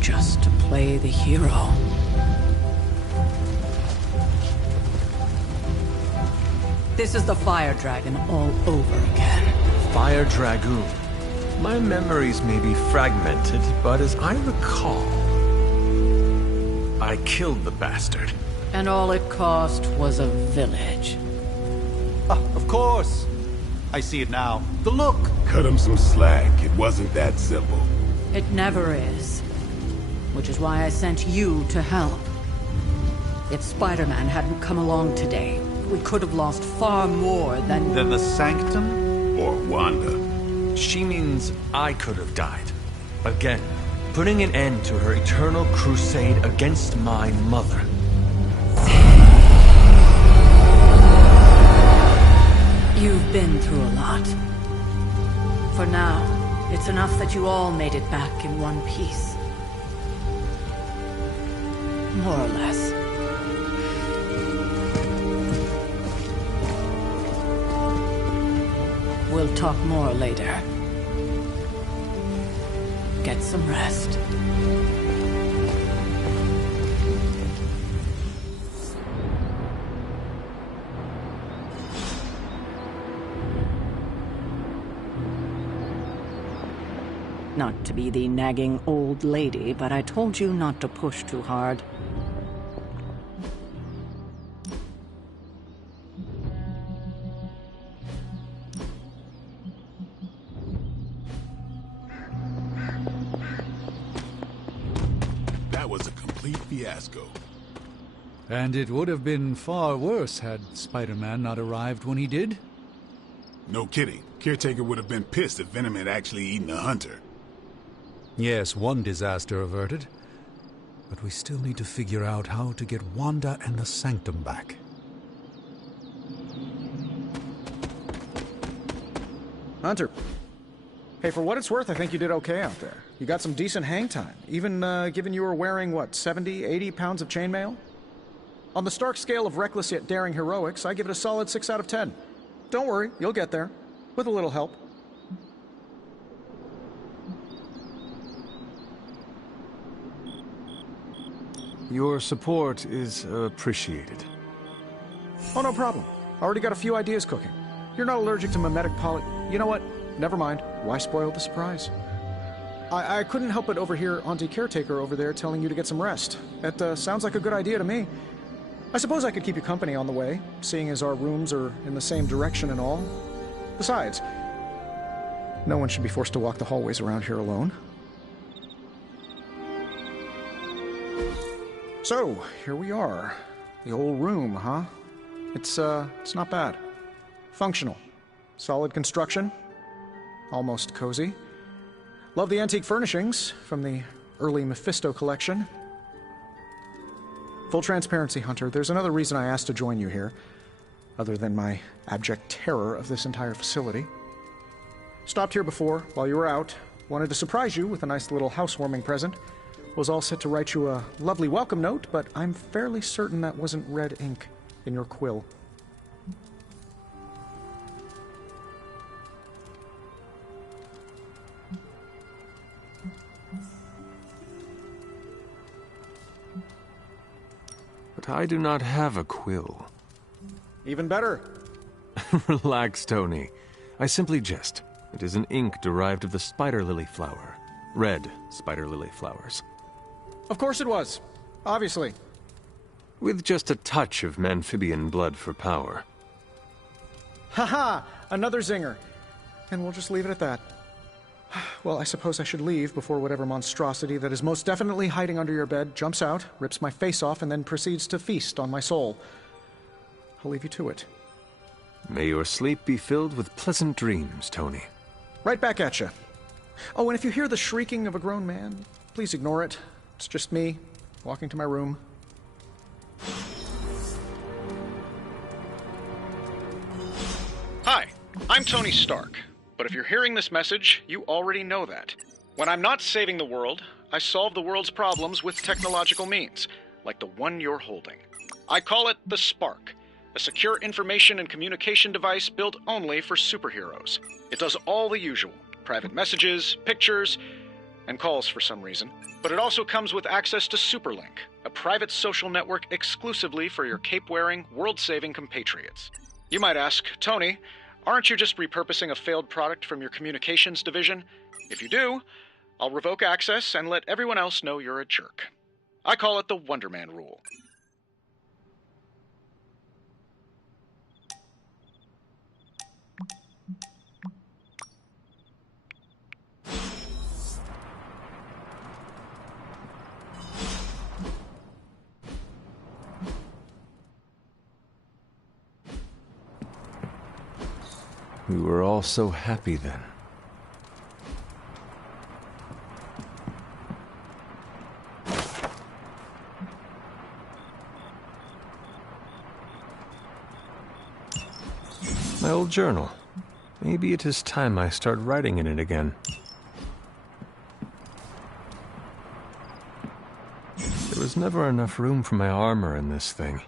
Just to play the hero. This is the Fire Dragon all over again. Fire Dragoon. My memories may be fragmented, but as I recall, I killed the bastard. And all it cost was a village. Of course. I see it now. The look. Cut him some slack. It wasn't that simple. It never is. Which is why I sent you to help. If Spider-Man hadn't come along today, we could have lost far more than the Sanctum? Or Wanda. She means I could have died. Again, putting an end to her eternal crusade against my mother. You've been through a lot. For now, it's enough that you all made it back in one piece. More or less. We'll talk more later. Get some rest. Not to be the nagging old lady, but I told you not to push too hard. That was a complete fiasco. And it would have been far worse had Spider-Man not arrived when he did. No kidding. Caretaker would have been pissed if Venom had actually eaten a hunter. Yes, one disaster averted. But we still need to figure out how to get Wanda and the Sanctum back. Hunter. Hey, for what it's worth, I think you did okay out there. You got some decent hang time, even given you were wearing, what, 70, 80 pounds of chainmail? On the Stark scale of reckless yet daring heroics, I give it a solid 6 out of 10. Don't worry, you'll get there. With a little help. Your support is appreciated. Oh, no problem. Already got a few ideas cooking. You're not allergic to mimetic poly... You know what? Never mind. Why spoil the surprise? I couldn't help but overhear Auntie Caretaker over there telling you to get some rest. That sounds like a good idea to me. I suppose I could keep you company on the way, seeing as our rooms are in the same direction and all. Besides, no one should be forced to walk the hallways around here alone. So, here we are. The old room, huh? It's not bad. Functional. Solid construction. Almost cozy. Love the antique furnishings from the early Mephisto collection. Full transparency, Hunter, there's another reason I asked to join you here, other than my abject terror of this entire facility. Stopped here before, while you were out. Wanted to surprise you with a nice little housewarming present. Was all set to write you a lovely welcome note, but I'm fairly certain that wasn't red ink in your quill. I do not have a quill. Even better. Relax, Tony. I simply jest. It is an ink derived of the spider lily flower. Red spider lily flowers. Of course it was. Obviously. With just a touch of amphibian blood for power. Haha! Another zinger. And we'll just leave it at that. Well, I suppose I should leave before whatever monstrosity that is most definitely hiding under your bed jumps out, rips my face off, and then proceeds to feast on my soul. I'll leave you to it. May your sleep be filled with pleasant dreams, Tony. Right back at you. Oh, and if you hear the shrieking of a grown man, please ignore it. It's just me, walking to my room. Hi, I'm Tony Stark. But if you're hearing this message, you already know that. When I'm not saving the world, I solve the world's problems with technological means, like the one you're holding. I call it the Spark, a secure information and communication device built only for superheroes. It does all the usual, private messages, pictures, and calls for some reason. But it also comes with access to Superlink, a private social network exclusively for your cape-wearing, world-saving compatriots. You might ask, Tony, aren't you just repurposing a failed product from your communications division? If you do, I'll revoke access and let everyone else know you're a jerk. I call it the Wonder Man rule. We were all so happy then. My old journal. Maybe it is time I start writing in it again. There was never enough room for my armor in this thing.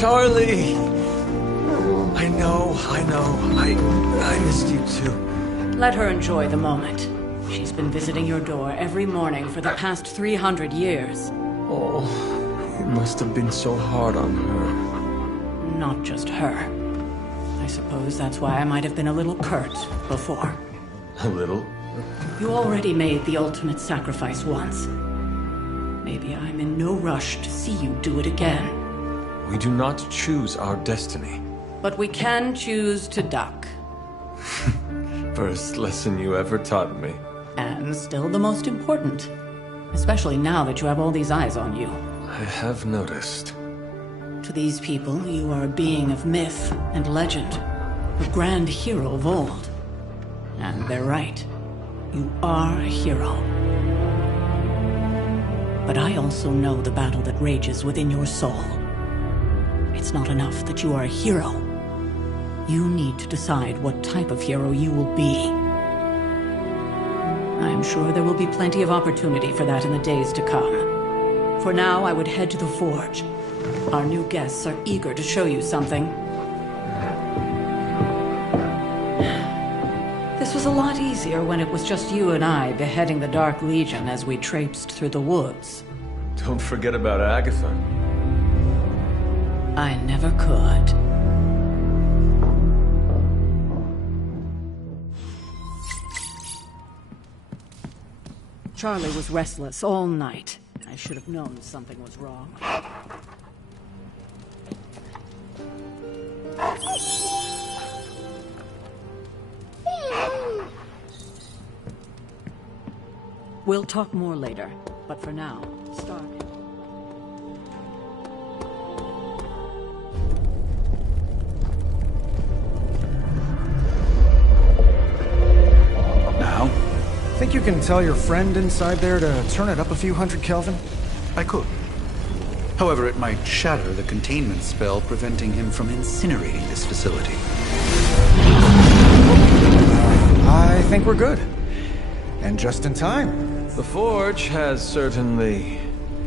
Charlie! I no, I missed you too. Let her enjoy the moment. She's been visiting your door every morning for the past 300 years. Oh, it must have been so hard on her. Not just her. I suppose that's why I might have been a little curt before. A little? You already made the ultimate sacrifice once. Maybe I'm in no rush to see you do it again. We do not choose our destiny. But we can choose to duck. First lesson you ever taught me. And still the most important. Especially now that you have all these eyes on you. I have noticed. To these people, you are a being of myth and legend. A grand hero of old. And they're right. You are a hero. But I also know the battle that rages within your soul. It's not enough that you are a hero. You need to decide what type of hero you will be. I am sure there will be plenty of opportunity for that in the days to come. For now, I would head to the Forge. Our new guests are eager to show you something. This was a lot easier when it was just you and I beheading the Dark Legion as we traipsed through the woods. Don't forget about Agatha. I never could. Charlie was restless all night. I should have known something was wrong. We'll talk more later, but for now, Stark. Now? Think you can tell your friend inside there to turn it up a few hundred Kelvin? I could. However, it might shatter the containment spell preventing him from incinerating this facility. I think we're good. And just in time. The Forge has certainly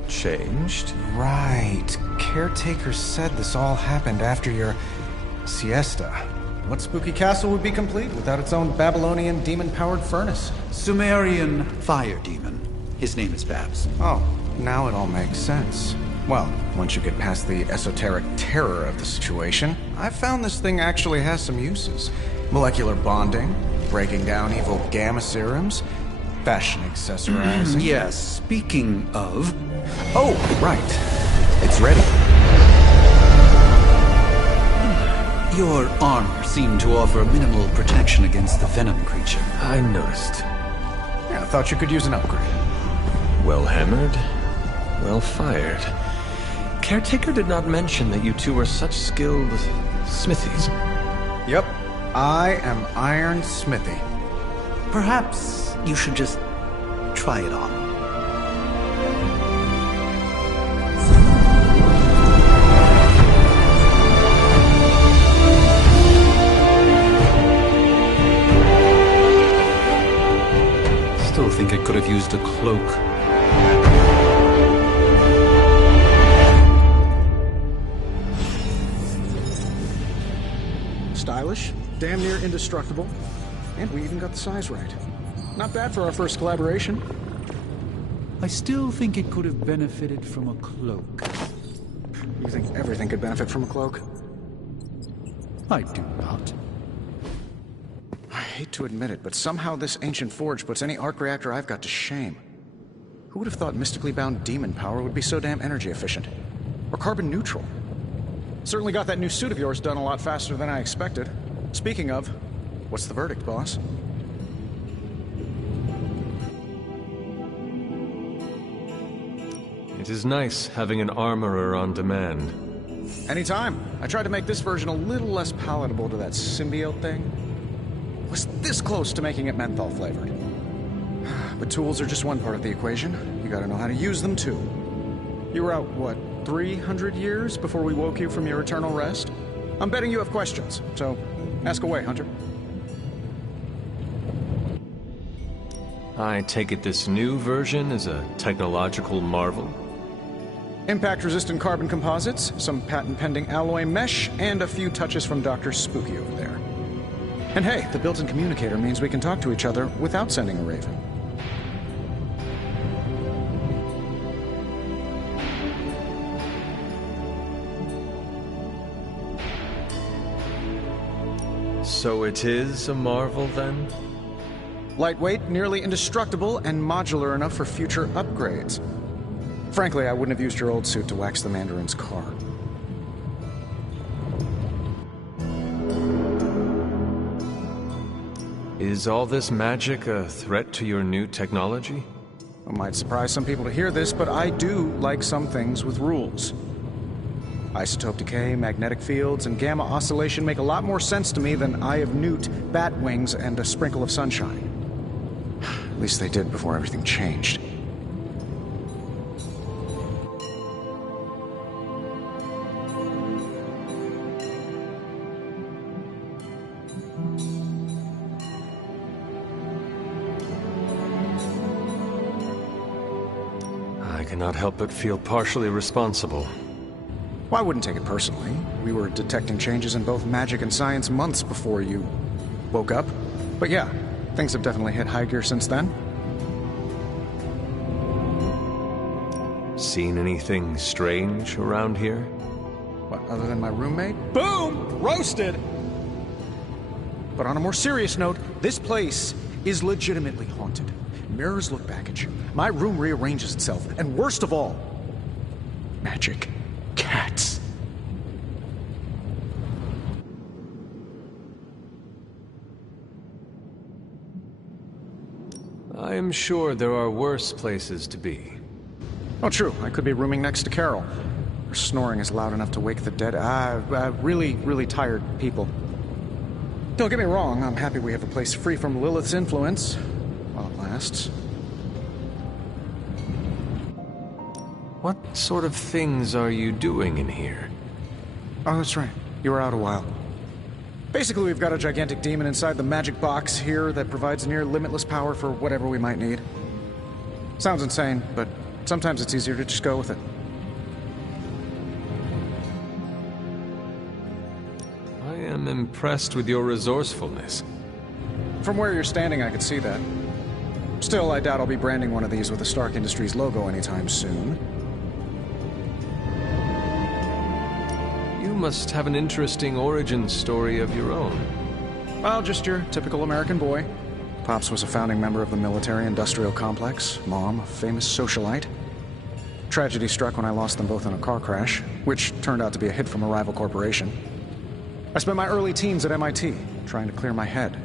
changed. Right. Caretaker said this all happened after your siesta. What spooky castle would be complete without its own Babylonian demon-powered furnace? Sumerian fire demon. His name is Babs. Oh, now it all makes sense. Well, once you get past the esoteric terror of the situation, I've found this thing actually has some uses. Molecular bonding, breaking down evil gamma serums, fashion accessorizing. Yes, speaking of... Oh, right. It's ready. Your armor seemed to offer minimal protection against the venom creature. I noticed. Yeah, I thought you could use an upgrade. Well hammered, well fired. Caretaker did not mention that you two were such skilled smithies. Yep, I am Iron Smithy. Perhaps you should just try it on. Still think I could have used a cloak. Stylish, damn near indestructible, and we even got the size right. Not bad for our first collaboration. I still think it could have benefited from a cloak. You think everything could benefit from a cloak? I do not. I hate to admit it, but somehow this ancient forge puts any arc reactor I've got to shame. Who would have thought mystically bound demon power would be so damn energy efficient? Or carbon neutral? Certainly got that new suit of yours done a lot faster than I expected. Speaking of, what's the verdict, boss? It is nice having an armorer on demand. Anytime. I tried to make this version a little less palatable to that symbiote thing. Was this close to making it menthol flavored. But tools are just one part of the equation. You gotta know how to use them too. You were out, what, 300 years before we woke you from your eternal rest? I'm betting you have questions, so ask away, Hunter. I take it this new version is a technological marvel? Impact-resistant carbon composites, some patent-pending alloy mesh, and a few touches from Dr. Spooky over there. And hey, the built-in communicator means we can talk to each other without sending a raven. So it is a marvel, then? Lightweight, nearly indestructible, and modular enough for future upgrades. Frankly, I wouldn't have used your old suit to wax the Mandarin's car. Is all this magic a threat to your new technology? It might surprise some people to hear this, but I do like some things with rules. Isotope decay, magnetic fields, and gamma oscillation make a lot more sense to me than Eye of Newt, bat wings, and a sprinkle of sunshine. At least they did before everything changed. I cannot help but feel partially responsible. Well, I wouldn't take it personally. We were detecting changes in both magic and science months before you woke up. But yeah, things have definitely hit high gear since then. Seen anything strange around here? What, other than my roommate? Boom! Roasted! But on a more serious note, this place is legitimately haunted. Mirrors look back at you. My room rearranges itself. And worst of all, magic cats. I am sure there are worse places to be. Oh, true. I could be rooming next to Carol. Her snoring is loud enough to wake the dead. Really tired people. Don't get me wrong, I'm happy we have a place free from Lilith's influence. While it lasts. What sort of things are you doing in here? Oh, that's right. You were out a while. Basically, we've got a gigantic demon inside the magic box here that provides near limitless power for whatever we might need. Sounds insane, but sometimes it's easier to just go with it. I am impressed with your resourcefulness. From where you're standing, I could see that. Still, I doubt I'll be branding one of these with the Stark Industries logo anytime soon. You must have an interesting origin story of your own. Well, just your typical American boy. Pops was a founding member of the military-industrial complex. Mom, a famous socialite. Tragedy struck when I lost them both in a car crash, which turned out to be a hit from a rival corporation. I spent my early teens at MIT, trying to clear my head.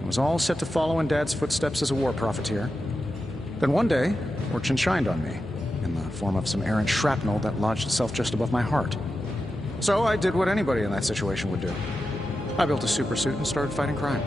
It was all set to follow in Dad's footsteps as a war profiteer. Then one day, fortune shined on me, in the form of some errant shrapnel that lodged itself just above my heart. So I did what anybody in that situation would do. I built a supersuit and started fighting crime.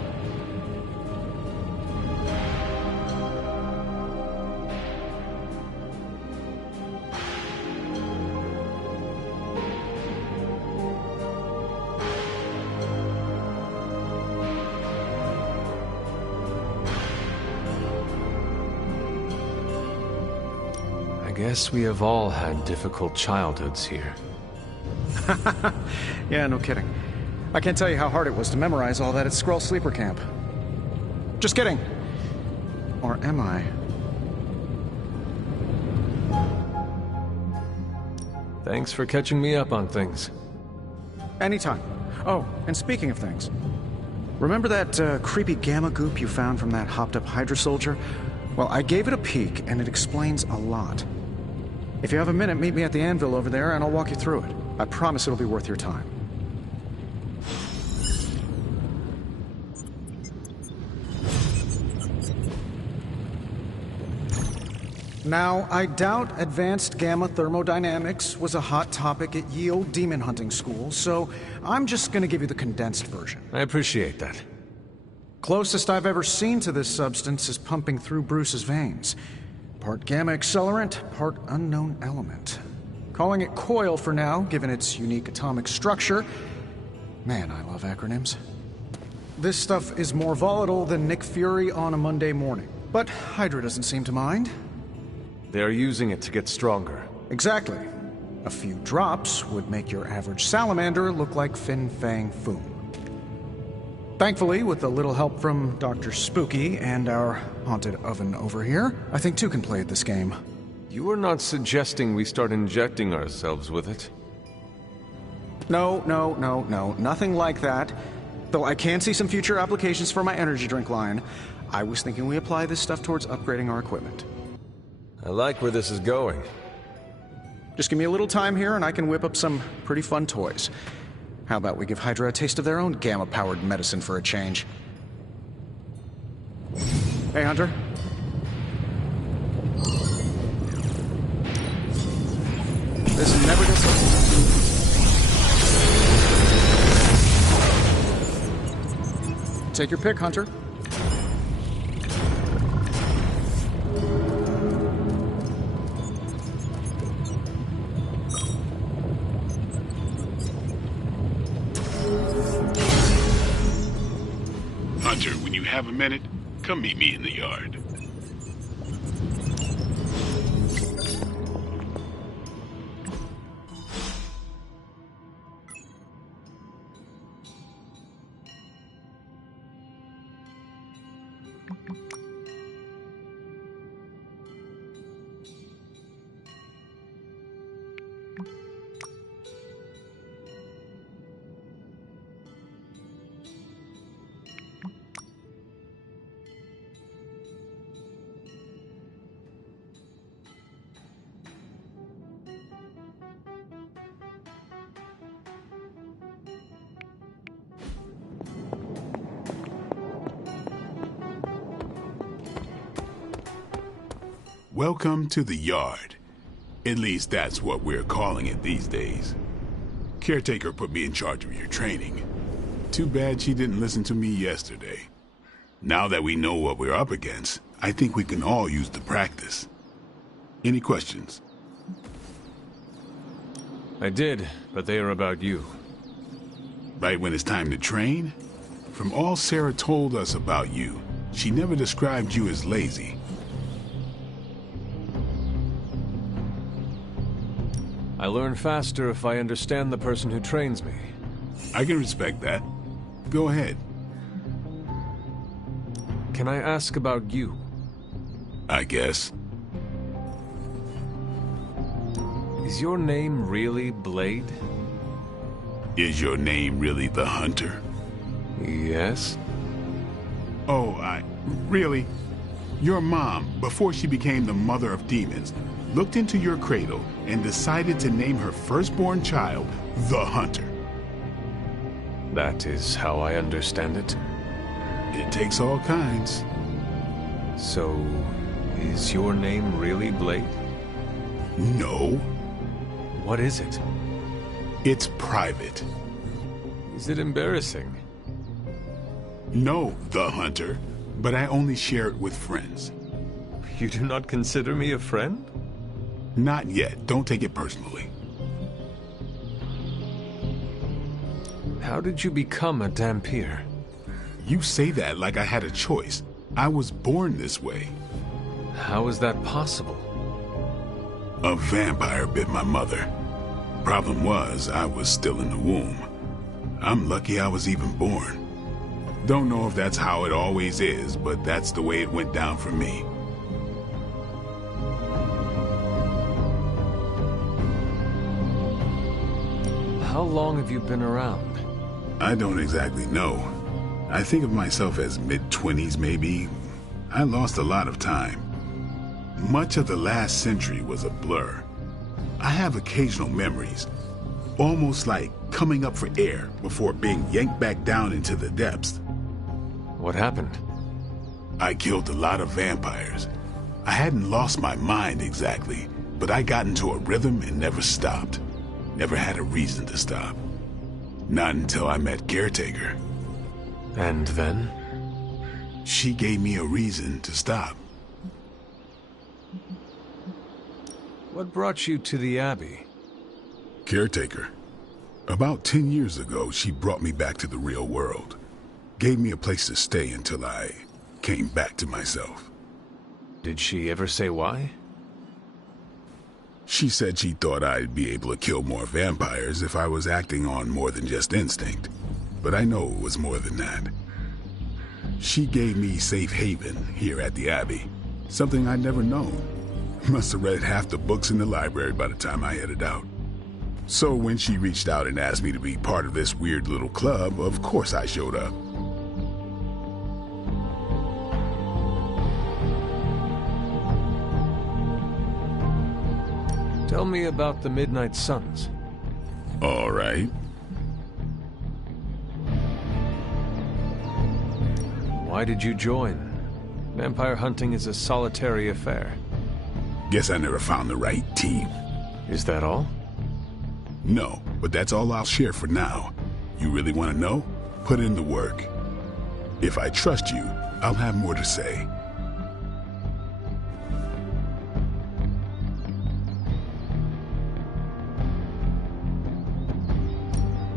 I guess we have all had difficult childhoods here. Yeah, no kidding. I can't tell you how hard it was to memorize all that at Skrull Sleeper Camp. Just kidding. Or am I? Thanks for catching me up on things. Anytime. Oh, and speaking of things, remember that creepy gamma goop you found from that hopped-up Hydra soldier? Well, I gave it a peek, and it explains a lot. If you have a minute, meet me at the anvil over there, and I'll walk you through it. I promise it'll be worth your time. Now, I doubt advanced gamma thermodynamics was a hot topic at ye old demon hunting school, so I'm just gonna give you the condensed version. I appreciate that. Closest I've ever seen to this substance is pumping through Bruce's veins. Part gamma accelerant, part unknown element. Calling it Coil for now, given its unique atomic structure. Man, I love acronyms. This stuff is more volatile than Nick Fury on a Monday morning. But Hydra doesn't seem to mind. They're using it to get stronger. Exactly. A few drops would make your average salamander look like Fin Fang Foom. Thankfully, with a little help from Dr. Spooky and our haunted oven over here, I think two can play at this game. You are not suggesting we start injecting ourselves with it? No, nothing like that. Though I can see some future applications for my energy drink line. I was thinking we apply this stuff towards upgrading our equipment. I like where this is going. Just give me a little time here and I can whip up some pretty fun toys. How about we give Hydra a taste of their own gamma-powered medicine for a change? Hey, Hunter. This never gets old. Take your pick, Hunter. Hunter, when you have a minute, come meet me in the yard. Welcome to the yard. At least that's what we're calling it these days. Caretaker put me in charge of your training. Too bad she didn't listen to me yesterday. Now that we know what we're up against, I think we can all use the practice. Any questions? I did, but they are about you. Right when it's time to train? From all Sarah told us about you, she never described you as lazy. I learn faster if I understand the person who trains me. I can respect that. Go ahead. Can I ask about you? I guess. Is your name really Blade? Is your name really the Hunter? Yes. Oh, really? Your mom, before she became the mother of demons, looked into your cradle and decided to name her firstborn child the Hunter. That is how I understand it. It takes all kinds. So, is your name really Blade? No. What is it? It's private. Is it embarrassing? No, the Hunter, but I only share it with friends. You do not consider me a friend? Not yet. Don't take it personally. How did you become a Dhampir? You say that like I had a choice. I was born this way. How is that possible? A vampire bit my mother. Problem was, I was still in the womb. I'm lucky I was even born. Don't know if that's how it always is, but that's the way it went down for me. How long have you been around? I don't exactly know. I think of myself as mid-20s, maybe. I lost a lot of time. Much of the last century was a blur. I have occasional memories, almost like coming up for air before being yanked back down into the depths. What happened? I killed a lot of vampires. I hadn't lost my mind exactly, but I got into a rhythm and never stopped. Never had a reason to stop. Not until I met Caretaker. And then? She gave me a reason to stop. What brought you to the Abbey? Caretaker. About 10 years ago, she brought me back to the real world. Gave me a place to stay until I came back to myself. Did she ever say why? She said she thought I'd be able to kill more vampires if I was acting on more than just instinct. But I know it was more than that. She gave me safe haven here at the Abbey. Something I'd never known. Must have read half the books in the library by the time I headed out. So when she reached out and asked me to be part of this weird little club, of course I showed up. Tell me about the Midnight Suns. All right. Why did you join? Vampire hunting is a solitary affair. Guess I never found the right team. Is that all? No, but that's all I'll share for now. You really want to know? Put in the work. If I trust you, I'll have more to say.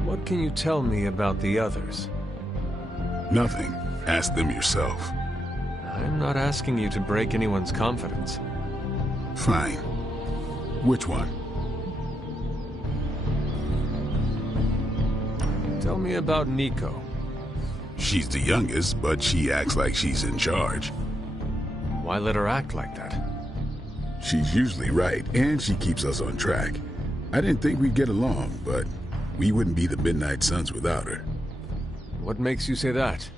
What can you tell me about the others? Nothing. Ask them yourself. I'm not asking you to break anyone's confidence. Fine. Which one? Tell me about Nico. She's the youngest, but she acts like she's in charge. Why let her act like that? She's usually right, and she keeps us on track. I didn't think we'd get along, but we wouldn't be the Midnight Suns without her. What makes you say that?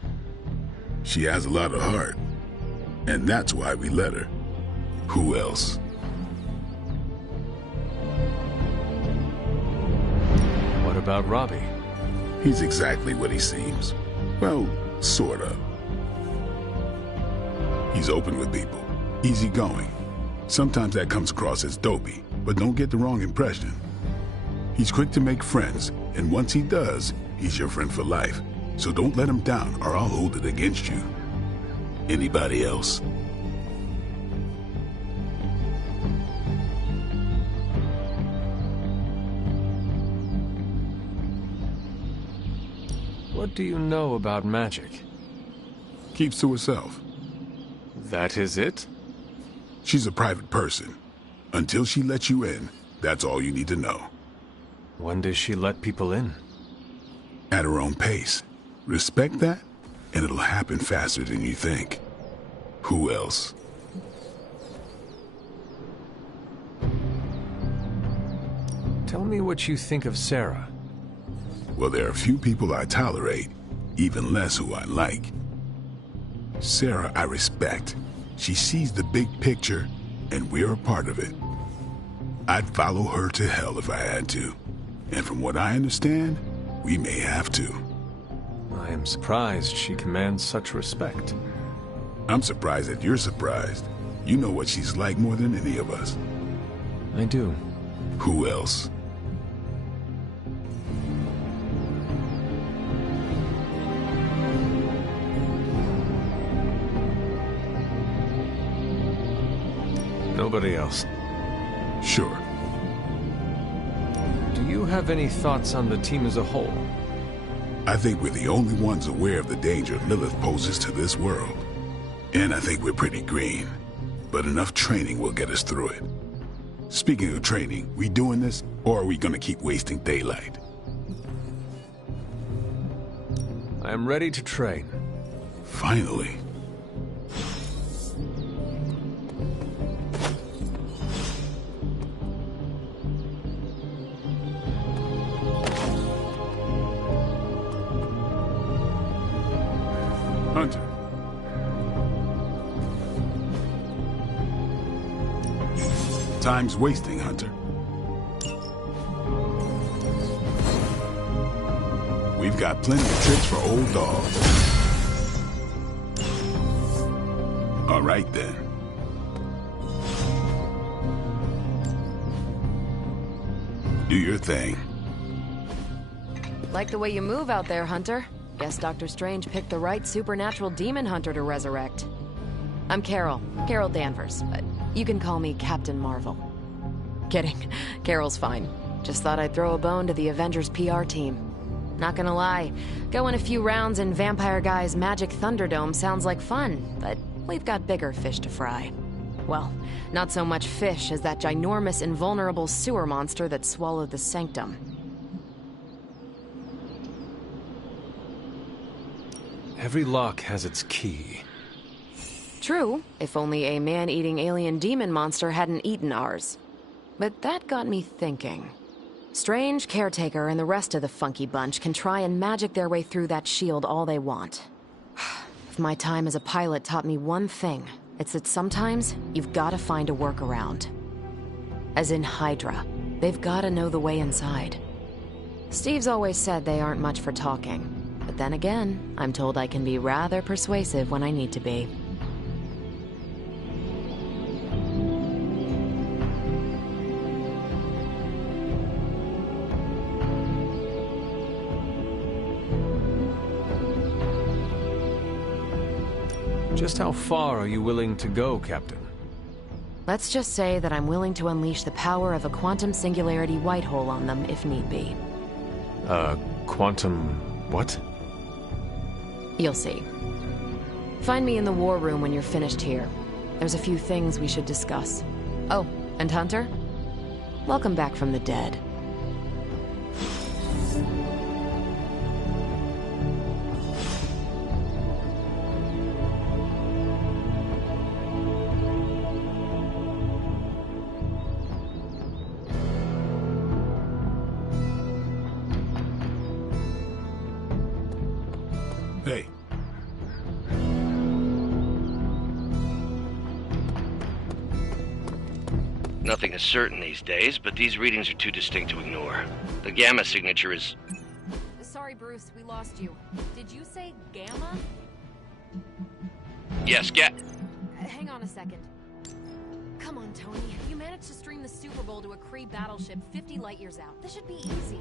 She has a lot of heart, and that's why we let her. Who else? What about Robbie? He's exactly what he seems. Well, sort of. He's open with people, easygoing. Sometimes that comes across as dopey, but don't get the wrong impression. He's quick to make friends, and once he does, he's your friend for life. So don't let him down, or I'll hold it against you. Anybody else? What do you know about magic? Keeps to herself. That is it? She's a private person. Until she lets you in, that's all you need to know. When does she let people in? At her own pace. Respect that, and it'll happen faster than you think. Who else? Tell me what you think of Sarah. Well, there are few people I tolerate, even less who I like. Sarah I respect. She sees the big picture, and we're a part of it. I'd follow her to hell if I had to. And from what I understand, we may have to. I am surprised she commands such respect. I'm surprised that you're surprised. You know what she's like more than any of us. I do. Who else? Nobody else. Sure. Do you have any thoughts on the team as a whole? I think we're the only ones aware of the danger Lilith poses to this world. And I think we're pretty green. But enough training will get us through it. Speaking of training, we doing this, or are we gonna keep wasting daylight? I am ready to train. Finally. Hunter. Time's wasting, Hunter. We've got plenty of tricks for old dogs. All right, then. Do your thing. Like the way you move out there, Hunter. Guess Dr. Strange picked the right supernatural demon hunter to resurrect. I'm Carol Danvers, but you can call me Captain Marvel. Kidding, Carol's fine. Just thought I'd throw a bone to the Avengers PR team. Not gonna lie, going a few rounds in Vampire Guy's Magic Thunderdome sounds like fun, but we've got bigger fish to fry. Well, not so much fish as that ginormous invulnerable sewer monster that swallowed the Sanctum. Every lock has its key. True, if only a man-eating alien demon monster hadn't eaten ours. But that got me thinking. Strange, Caretaker, and the rest of the funky bunch can try and magic their way through that shield all they want. If my time as a pilot taught me one thing, it's that sometimes you've gotta find a workaround. As in Hydra, they've gotta know the way inside. Steve's always said they aren't much for talking, but then again, I'm told I can be rather persuasive when I need to be. Just how far are you willing to go, Captain? Let's just say that I'm willing to unleash the power of a quantum singularity white hole on them if need be. Quantum... what? You'll see. Find me in the war room when you're finished here. There's a few things we should discuss. Oh, and Hunter? Welcome back from the dead. Hey. Nothing is certain these days, but these readings are too distinct to ignore. The gamma signature is... Sorry, Bruce, we lost you. Did you say Gamma? Yes, Hang on a second. Come on, Tony. You managed to stream the Super Bowl to a Kree battleship 50 light years out. This should be easy.